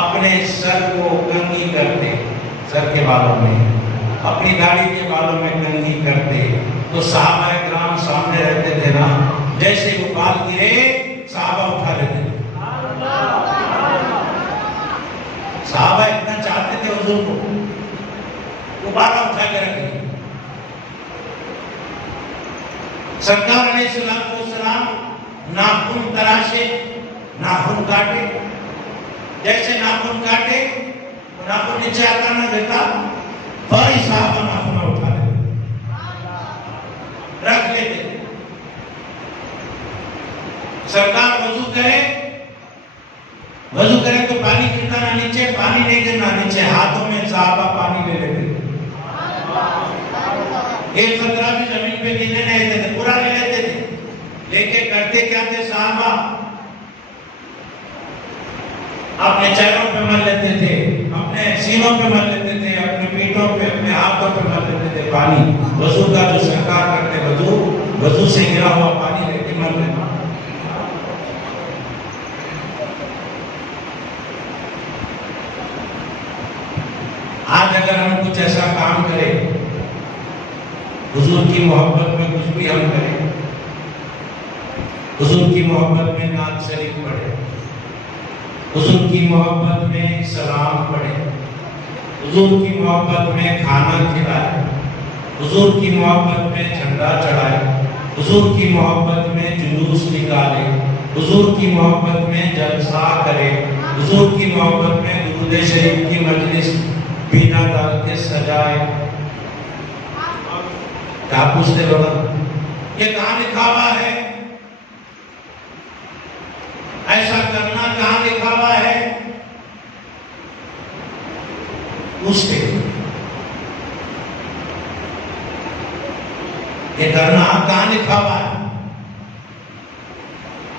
اپنے سر کو کنگھی کرتے، سر کے بالوں میں، اپنی داڑھی کے بالوں میں کنگھی کرتے، تو صحابہ کرام سامنے رہتے تھے نا، جیسے وہ بال گرے صحابہ اٹھا لیتے تھے. صحابہ اتنا چاہتے تھے حضور کو، وہ بال اٹھا کے رکھے. سرکار علیہ السلام ناخن تراشے، ناخن کاٹے، جیسے ناخن کاٹے ناخن نیچے آتا نہ دیتا، فوری صحابہ ناخن اٹھا لیتے، رکھ لیتے. سرکار وضو کرے تو پانی گرتا نہ نیچے، پانی نہیں گرنا نیچے، ہاتھوں میں صحابہ پانی لے لیتے. ایک خطرہ بھی زمین پہ گرنے نہیں دیتے تھے، پورا لے لیتے تھے. لے کے کرتے کیا تھے صحابہ؟ اپنے چہروں پہ مل لیتے تھے، اپنے سینوں پہ مل لیتے تھے، اپنے پیٹوں پہ، اپنے ہاتھوں پہ مل لیتے تھے پانی. وضو کا جو سرکار کرتے، وضو سے گرا ہوا پانی لے کے مل لیتے. آج اگر ہم کچھ ایسا کام کریں، حضور کی محبت میں کچھ بھی ہم کریں، حضور کی محبت میں نعت شریف پڑھے، حضور کی محبت میں سلام پڑھے، حضور کی محبت میں کھانا کھلائے، حضور کی محبت میں جھنڈا چڑھائے، حضور کی محبت میں جلوس نکالے، حضور کی محبت میں جلسہ کرے، حضور کی محبت میں درود شریف کی مجلس بینا ڈال کے سجائے. کیا پوچھتے بابا؟ یہ کہاں لکھا ہوا ہے؟ ایسا کرنا کہاں لکھا ہوا ہے؟ پوچھتے. یہ کرنا کہاں لکھا ہوا ہے؟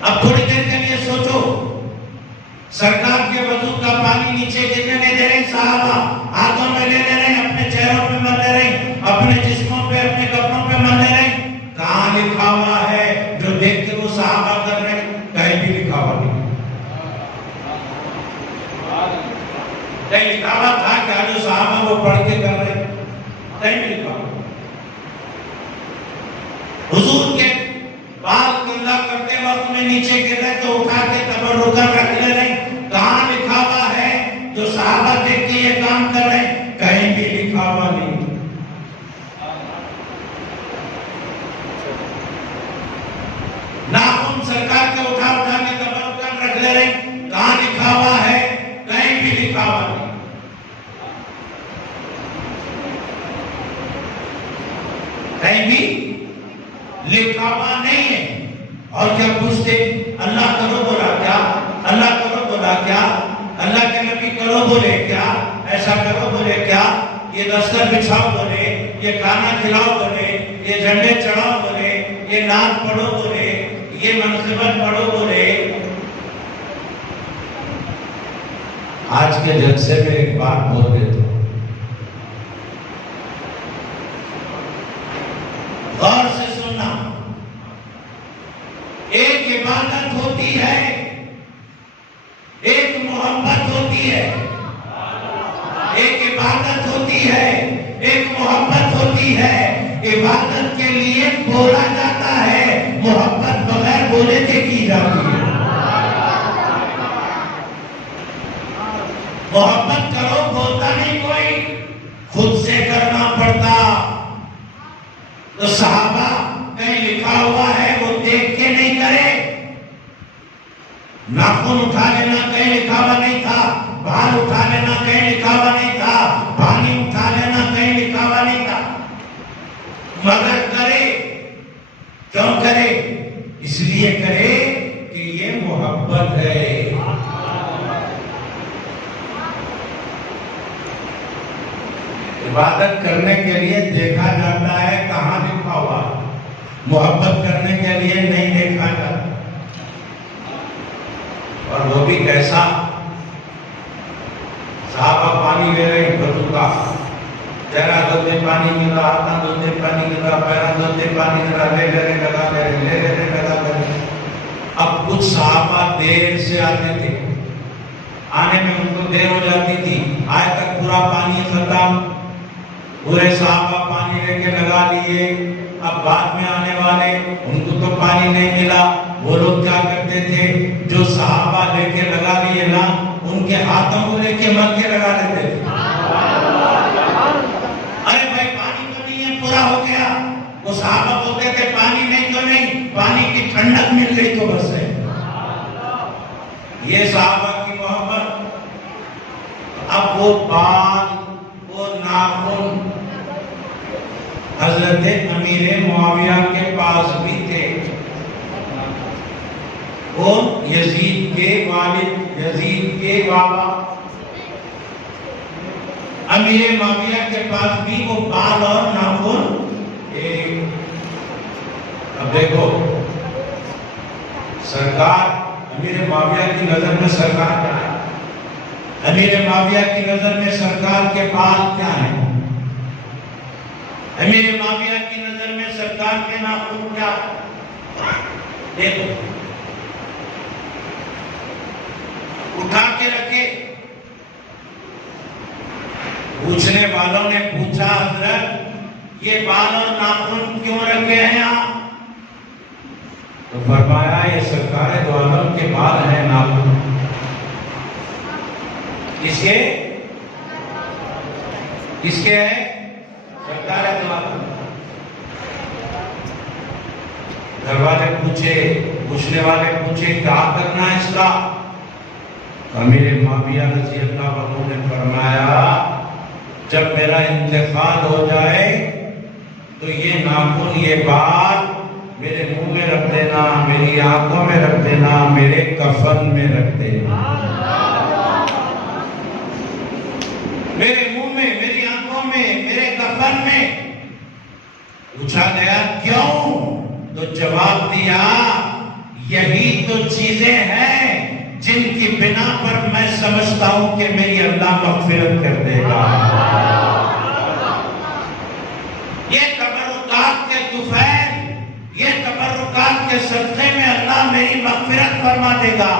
اب تھوڑی دیر کے لیے سوچو، سرکار کے وضو کا پانی نیچے گرنے نہیں دے رہے صحابہ، ہاتھوں میں لے رہے ہیں، اپنے چہروں پہ مل لے رہے ہیں، اپنے جسموں پہ، اپنے کپڑوں پہ مل لے رہے ہیں. کہاں لکھا ہوا ہے جو دیکھ کے وہ صحابہ کر رہے ہیں؟ کہیں بھی لکھا ہوا نہیں. کہیں لکھا ہوا تھا کیا جو صحابہ وہ پڑھ کے کر رہے ہیں؟ کہیں بھی لکھا ہوا. حضور کے بال کنگھا کرتے وقت میں نیچے گر رہے تو اٹھا کے تبرکاً رکھ لے رہے. کہاں لکھا ہوا ہے جو صحابہ دیکھ کے یہ کام کر رہے ہیں؟ کہیں بھی لکھا ہوا نہیں. ناخن سرکار کے اٹھا کے تبرکاً رکھ لے رہے. کہاں لکھا ہوا ہے؟ کہیں بھی لکھا ہوا نہیں. کہیں بھی لکھا ہوا نہیں ہے. اور کیا پوچھتے؟ اللہ کرو بولا کیا؟ چادر بچھاؤ بولے، یہ کھانا کھلاؤ بولے، یہ جھنڈے چڑھاؤ بولے، یہ نعت پڑھو بولے، یہ منقبت پڑھو بولے. آج کے جلسے میں ایک بات بول دیتا ہوں، غور سے سننا. ایک عبادت ہوتی ہے، ایک محبت ہوتی ہے. ایک عبادت ہوتی ہے، ایک محبت ہوتی ہے. عبادت کے لیے بولا جاتا ہے، محبت بغیر بولے کے کی جاتی ہے. محبت کرو بولتا نہیں کوئی، خود سے کرنا پڑتا. تو صحابہ کہیں لکھا ہوا ہے وہ دیکھ کے نہیں کرے. ناخن اٹھا لینا کہیں لکھا ہوا نہیں تھا، بال اٹھا لینا کہیں لکھا ہوا نہیں تھا، پانی اٹھا لینا کہیں لکھا ہوا نہیں تھا. مگر کرے. کیوں کرے؟ اس لیے کرے کہ یہ محبت ہے. عبادت کرنے کے لیے دیکھا جاتا ہے کہاں لکھا ہوا، محبت کرنے کے لیے نہیں دیکھا جاتا. اور وہ بھی کیسا؟ صحابہ پانی لے رہے وضو کا، چہرہ دھوتے پانی گر رہا، ہاتھ دھوتے پانی گر رہا، پیر دھوتے پانی گر رہا، لے لگا لے لگا لے. اب کچھ صحابہ دیر سے آتے تھے، آنے میں ان کو دیر ہو جاتی تھی، آئے تک پورا پانی ختم. پورے صحابہ پانی لے کے لگا لیے. اب بعد میں آنے والے ان کو تو پانی نہیں ملا. وہ لوگ کیا کرتے تھے؟ جو صحابہ لے کے لگا لیے نا، ان کے ہاتھوں کو لے کے مل کے لگا لیتے تھے. ارے بھائی پانی تو نہیں ہے، پورا ہو گیا. وہ صحابہ بولتے تھے پانی نہیں تو نہیں، پانی کی ٹھنڈک مل گئی تو بس ہے. یہ صحابہ کی محبت. اب وہ بال، وہ ناخن حضرت امیر معاویہ کے پاس بھی تھے. وہ یزید کے والد، یزید کے بابا امیر معاویہ کے پاس بھی وہ بال اور ناخن. اب دیکھو سرکار، امیر معاویہ کی نظر میں سرکار کیا ہے؟ امیر معاویہ کی نظر میں سرکار کے بال کیا ہیں؟ امیر معاویہ کی نظر میں سرکار کے ناخن کیا ہے؟ دیکھو اٹھا کے رکھے. پوچھنے والوں نے پوچھا حضرت یہ بال اور ناخن کیوں رکھے ہیں آپ؟ تو فرمایا یہ سرکار دو عالم کے بال ہیں، ناخن کس کے؟ کس کے ہیں؟ سرکار دو عالم. گھر والے پوچھے، پوچھنے والے پوچھے کیا کرنا ہے اس کا؟ امیر معاویہ رضی اللہ عنہ نے فرمایا جب میرا انتقال ہو جائے تو یہ ناخن، یہ بال میرے منہ میں رکھ دینا، میری آنکھوں میں رکھ دینا، میرے کفن میں رکھ دینا. میرے منہ میں، میری آنکھوں میں، میرے کفن میں. پوچھا گیا کیوں؟ تو جواب دیا یہی تو چیزیں ہیں جن کی بنا پر میں سمجھتا ہوں کہ میری اللہ مغفرت کر دے گا. یہ تبرکات کے طفیل، یہ تبرکات کے صدقے میں اللہ میری مغفرت فرما دے گا.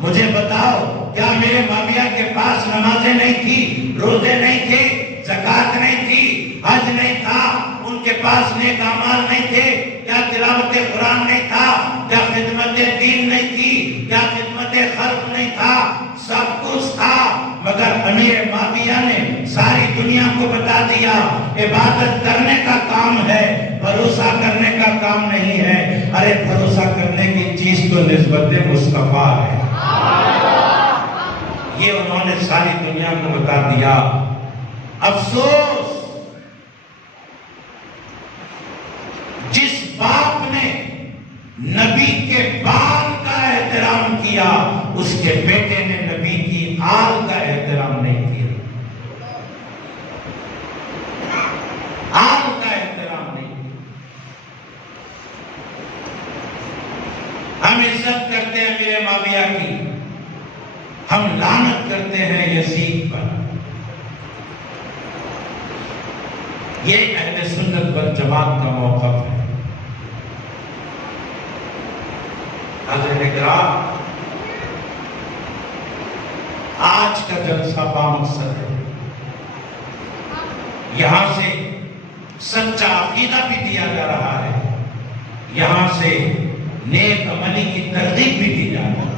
مجھے بتاؤ کیا میرے معاویہ کے پاس نمازیں نہیں تھی، روزے نہیں تھے، زکوٰۃ نہیں تھی، حج نہیں تھا، ان کے پاس نیک اعمال نہیں تھے؟ کیا تلاوت قرآن نہیں تھا؟ کیا خدمت دین نہیں تھی؟ کیا خدمت خلق نہیں تھا؟ سب کچھ تھا. مگر امیر معاویہ نے ساری دنیا کو بتا دیا عبادت کرنے کا کام ہے، بھروسہ کرنے کا کام نہیں ہے. ارے بھروسہ کرنے کی چیز تو نسبت مصطفیٰ ہے. یہ انہوں نے ساری دنیا کو بتا دیا. افسوس جس باپ نے نبی کے بال کا احترام کیا، اس کے بیٹے نے نبی کی آل کا احترام نہیں کیا. ہم لعنت کرتے ہیں یزید پر. یہ اہل سنت والجماعت کا موقف ہے. حضرت کرام، آج کا جلسہ بامقصد ہے. یہاں سے سچا عقیدہ بھی دیا جا رہا ہے، یہاں سے نیک عملی کی ترغیب بھی دی جا رہی ہے.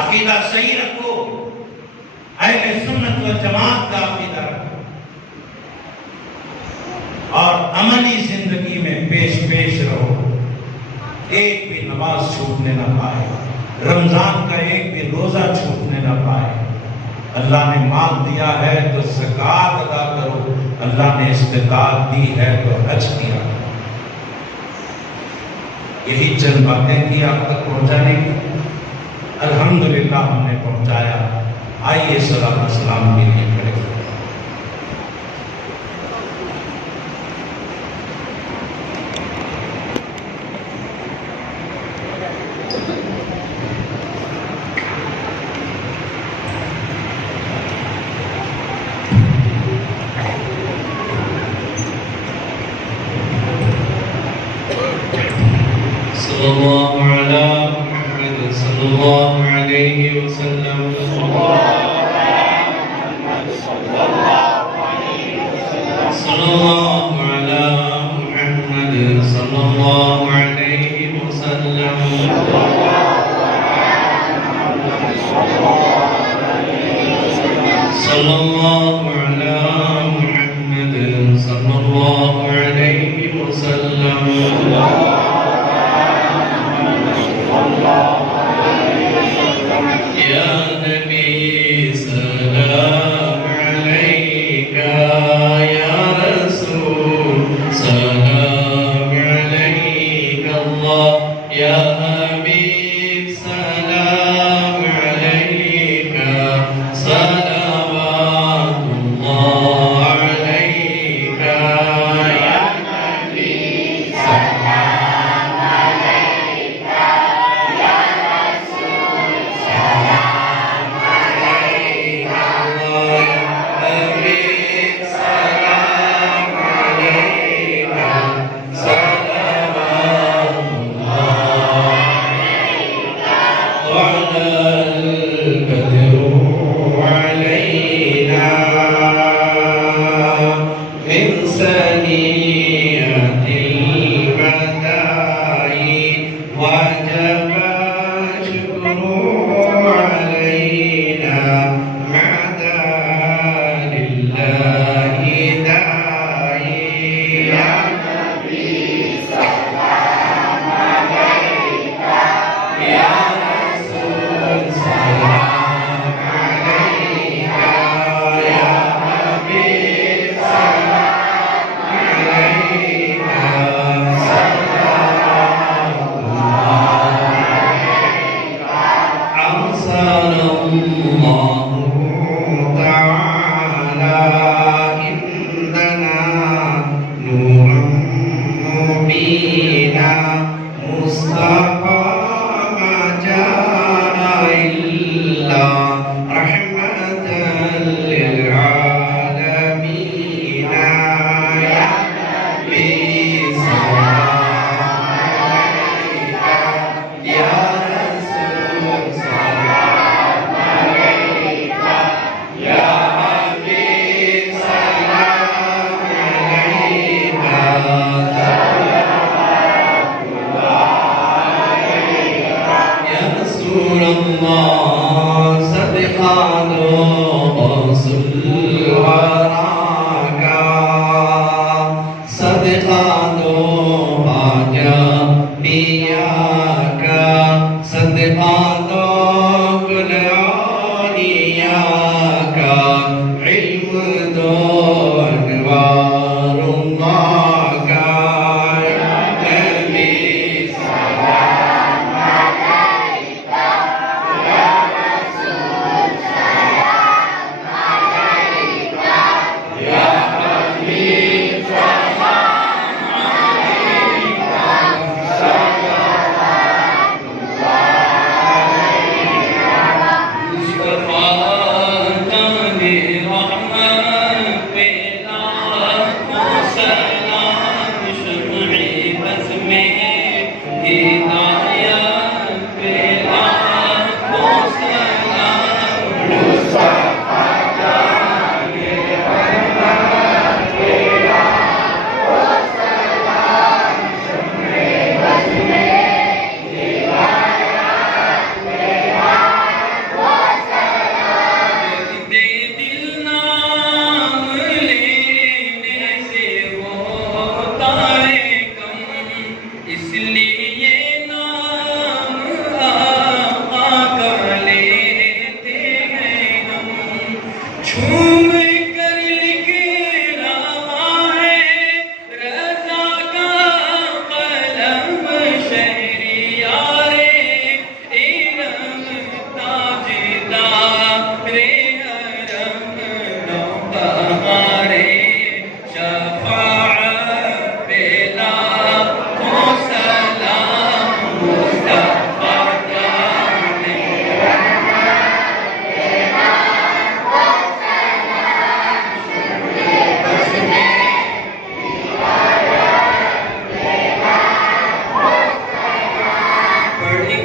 عقیدہ صحیح رکھو، اہل سنت و جماعت کا عقیدہ رکھو، اور عملی زندگی میں پیش رہو. ایک بھی نماز چھوٹنے نہ پائے، رمضان کا ایک بھی روزہ چھوٹنے نہ پائے. اللہ نے مال دیا ہے تو زکوٰۃ ادا کرو، اللہ نے استطاعت دی ہے تو حج کیا. یہی چند باتیں تھی آپ تک پہنچانے کی. الحمدللہ ہم نے پہنچایا. آئیے صلاۃ و سلام کے لیے کھڑے ہو.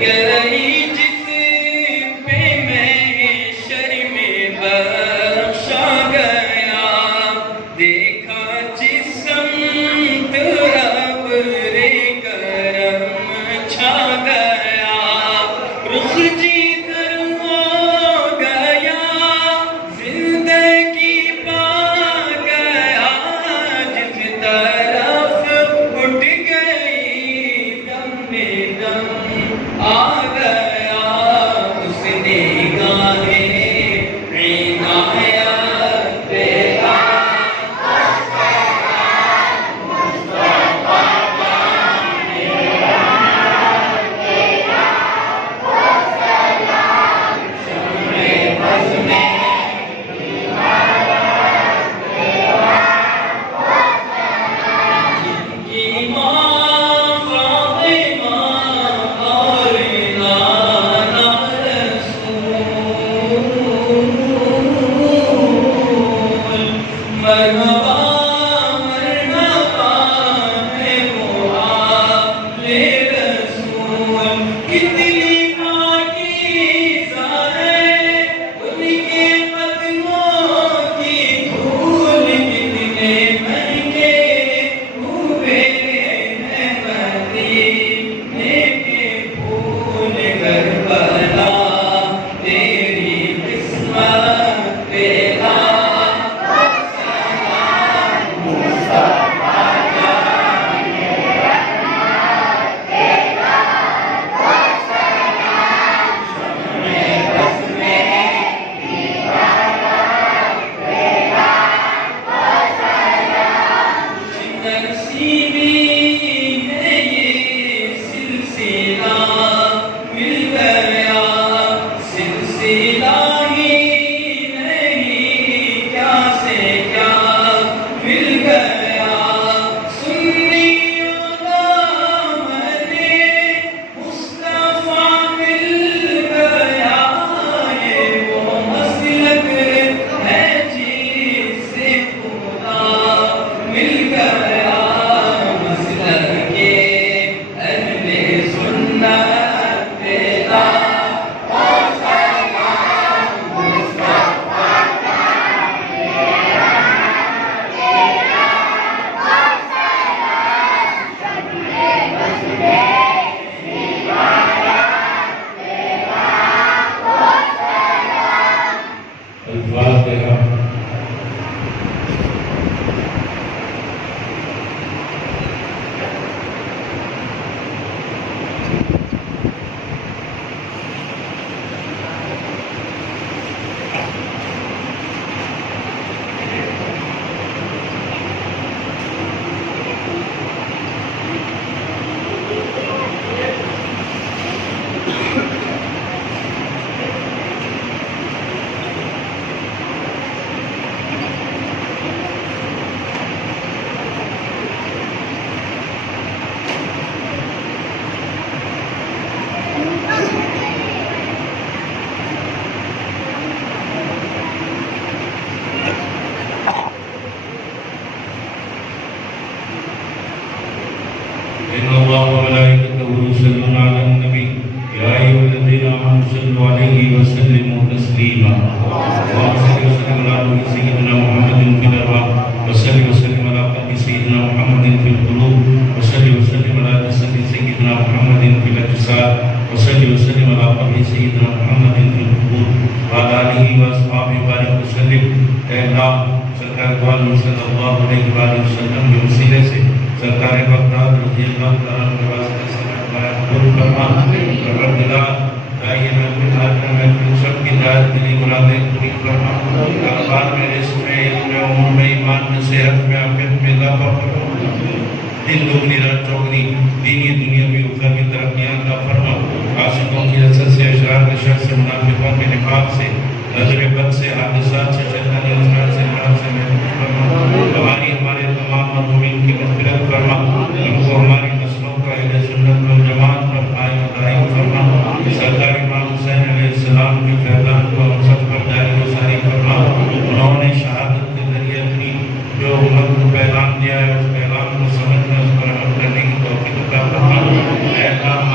گئی جس پہ میں شرم بخشا گیا، دیکھا جس سمت ابر کرم چھا گیا، رخ جدھر ہو گیا زندگی پا گیا، جس طرف اٹھ گئی دم میں دم آ گیا، اس نگاہ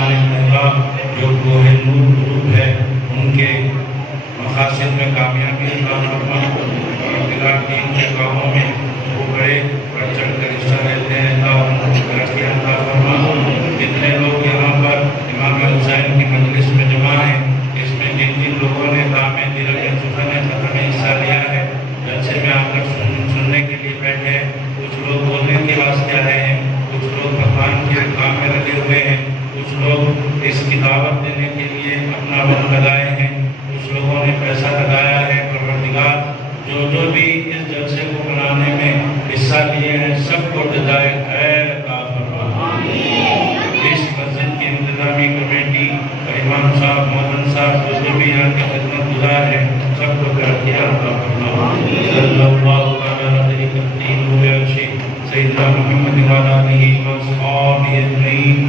عنایت پہ جو نور غروب ہے ان کے مقاصد میں کامیابی عطا فرما اور دین کے کاموں میں وہ بڑے بڑھ چڑھ کر حصہ لیتے ہیں اللہ ان کو ترقی عطا فرما جتنے لوگ یہاں پر امام حسین کی مجلس میں جمع ہیں اس میں جن جن لوگوں نے دام دل کے سخن ختم میں حصہ لیا ہے جلسے میں آ کر سننے کے لیے بیٹھے ہیں کچھ لوگ بولنے کے واسطے آئے ہیں کچھ لوگ پکوان کے کام میں لگے ہوئے ہیں کچھ لوگ اس کی دعوت دینے کے لیے اپنا وقت لگائے ہیں کچھ لوگوں نے پیسہ لگایا ہے پروردگار جو بھی اس جلسے کو منانے میں حصہ لیے ہیں سب کو جزائے خیر عطا فرما اس مسجد کی انتظامی کمیٹی امام صاحب مولانا صاحب جو بھی یہاں کے خدمت گزار ہیں سب کو ترقی عطا فرما صلی اللہ علیہ وسلم سیدنا محمد وعلی آلہ وصحبہ اجمعین.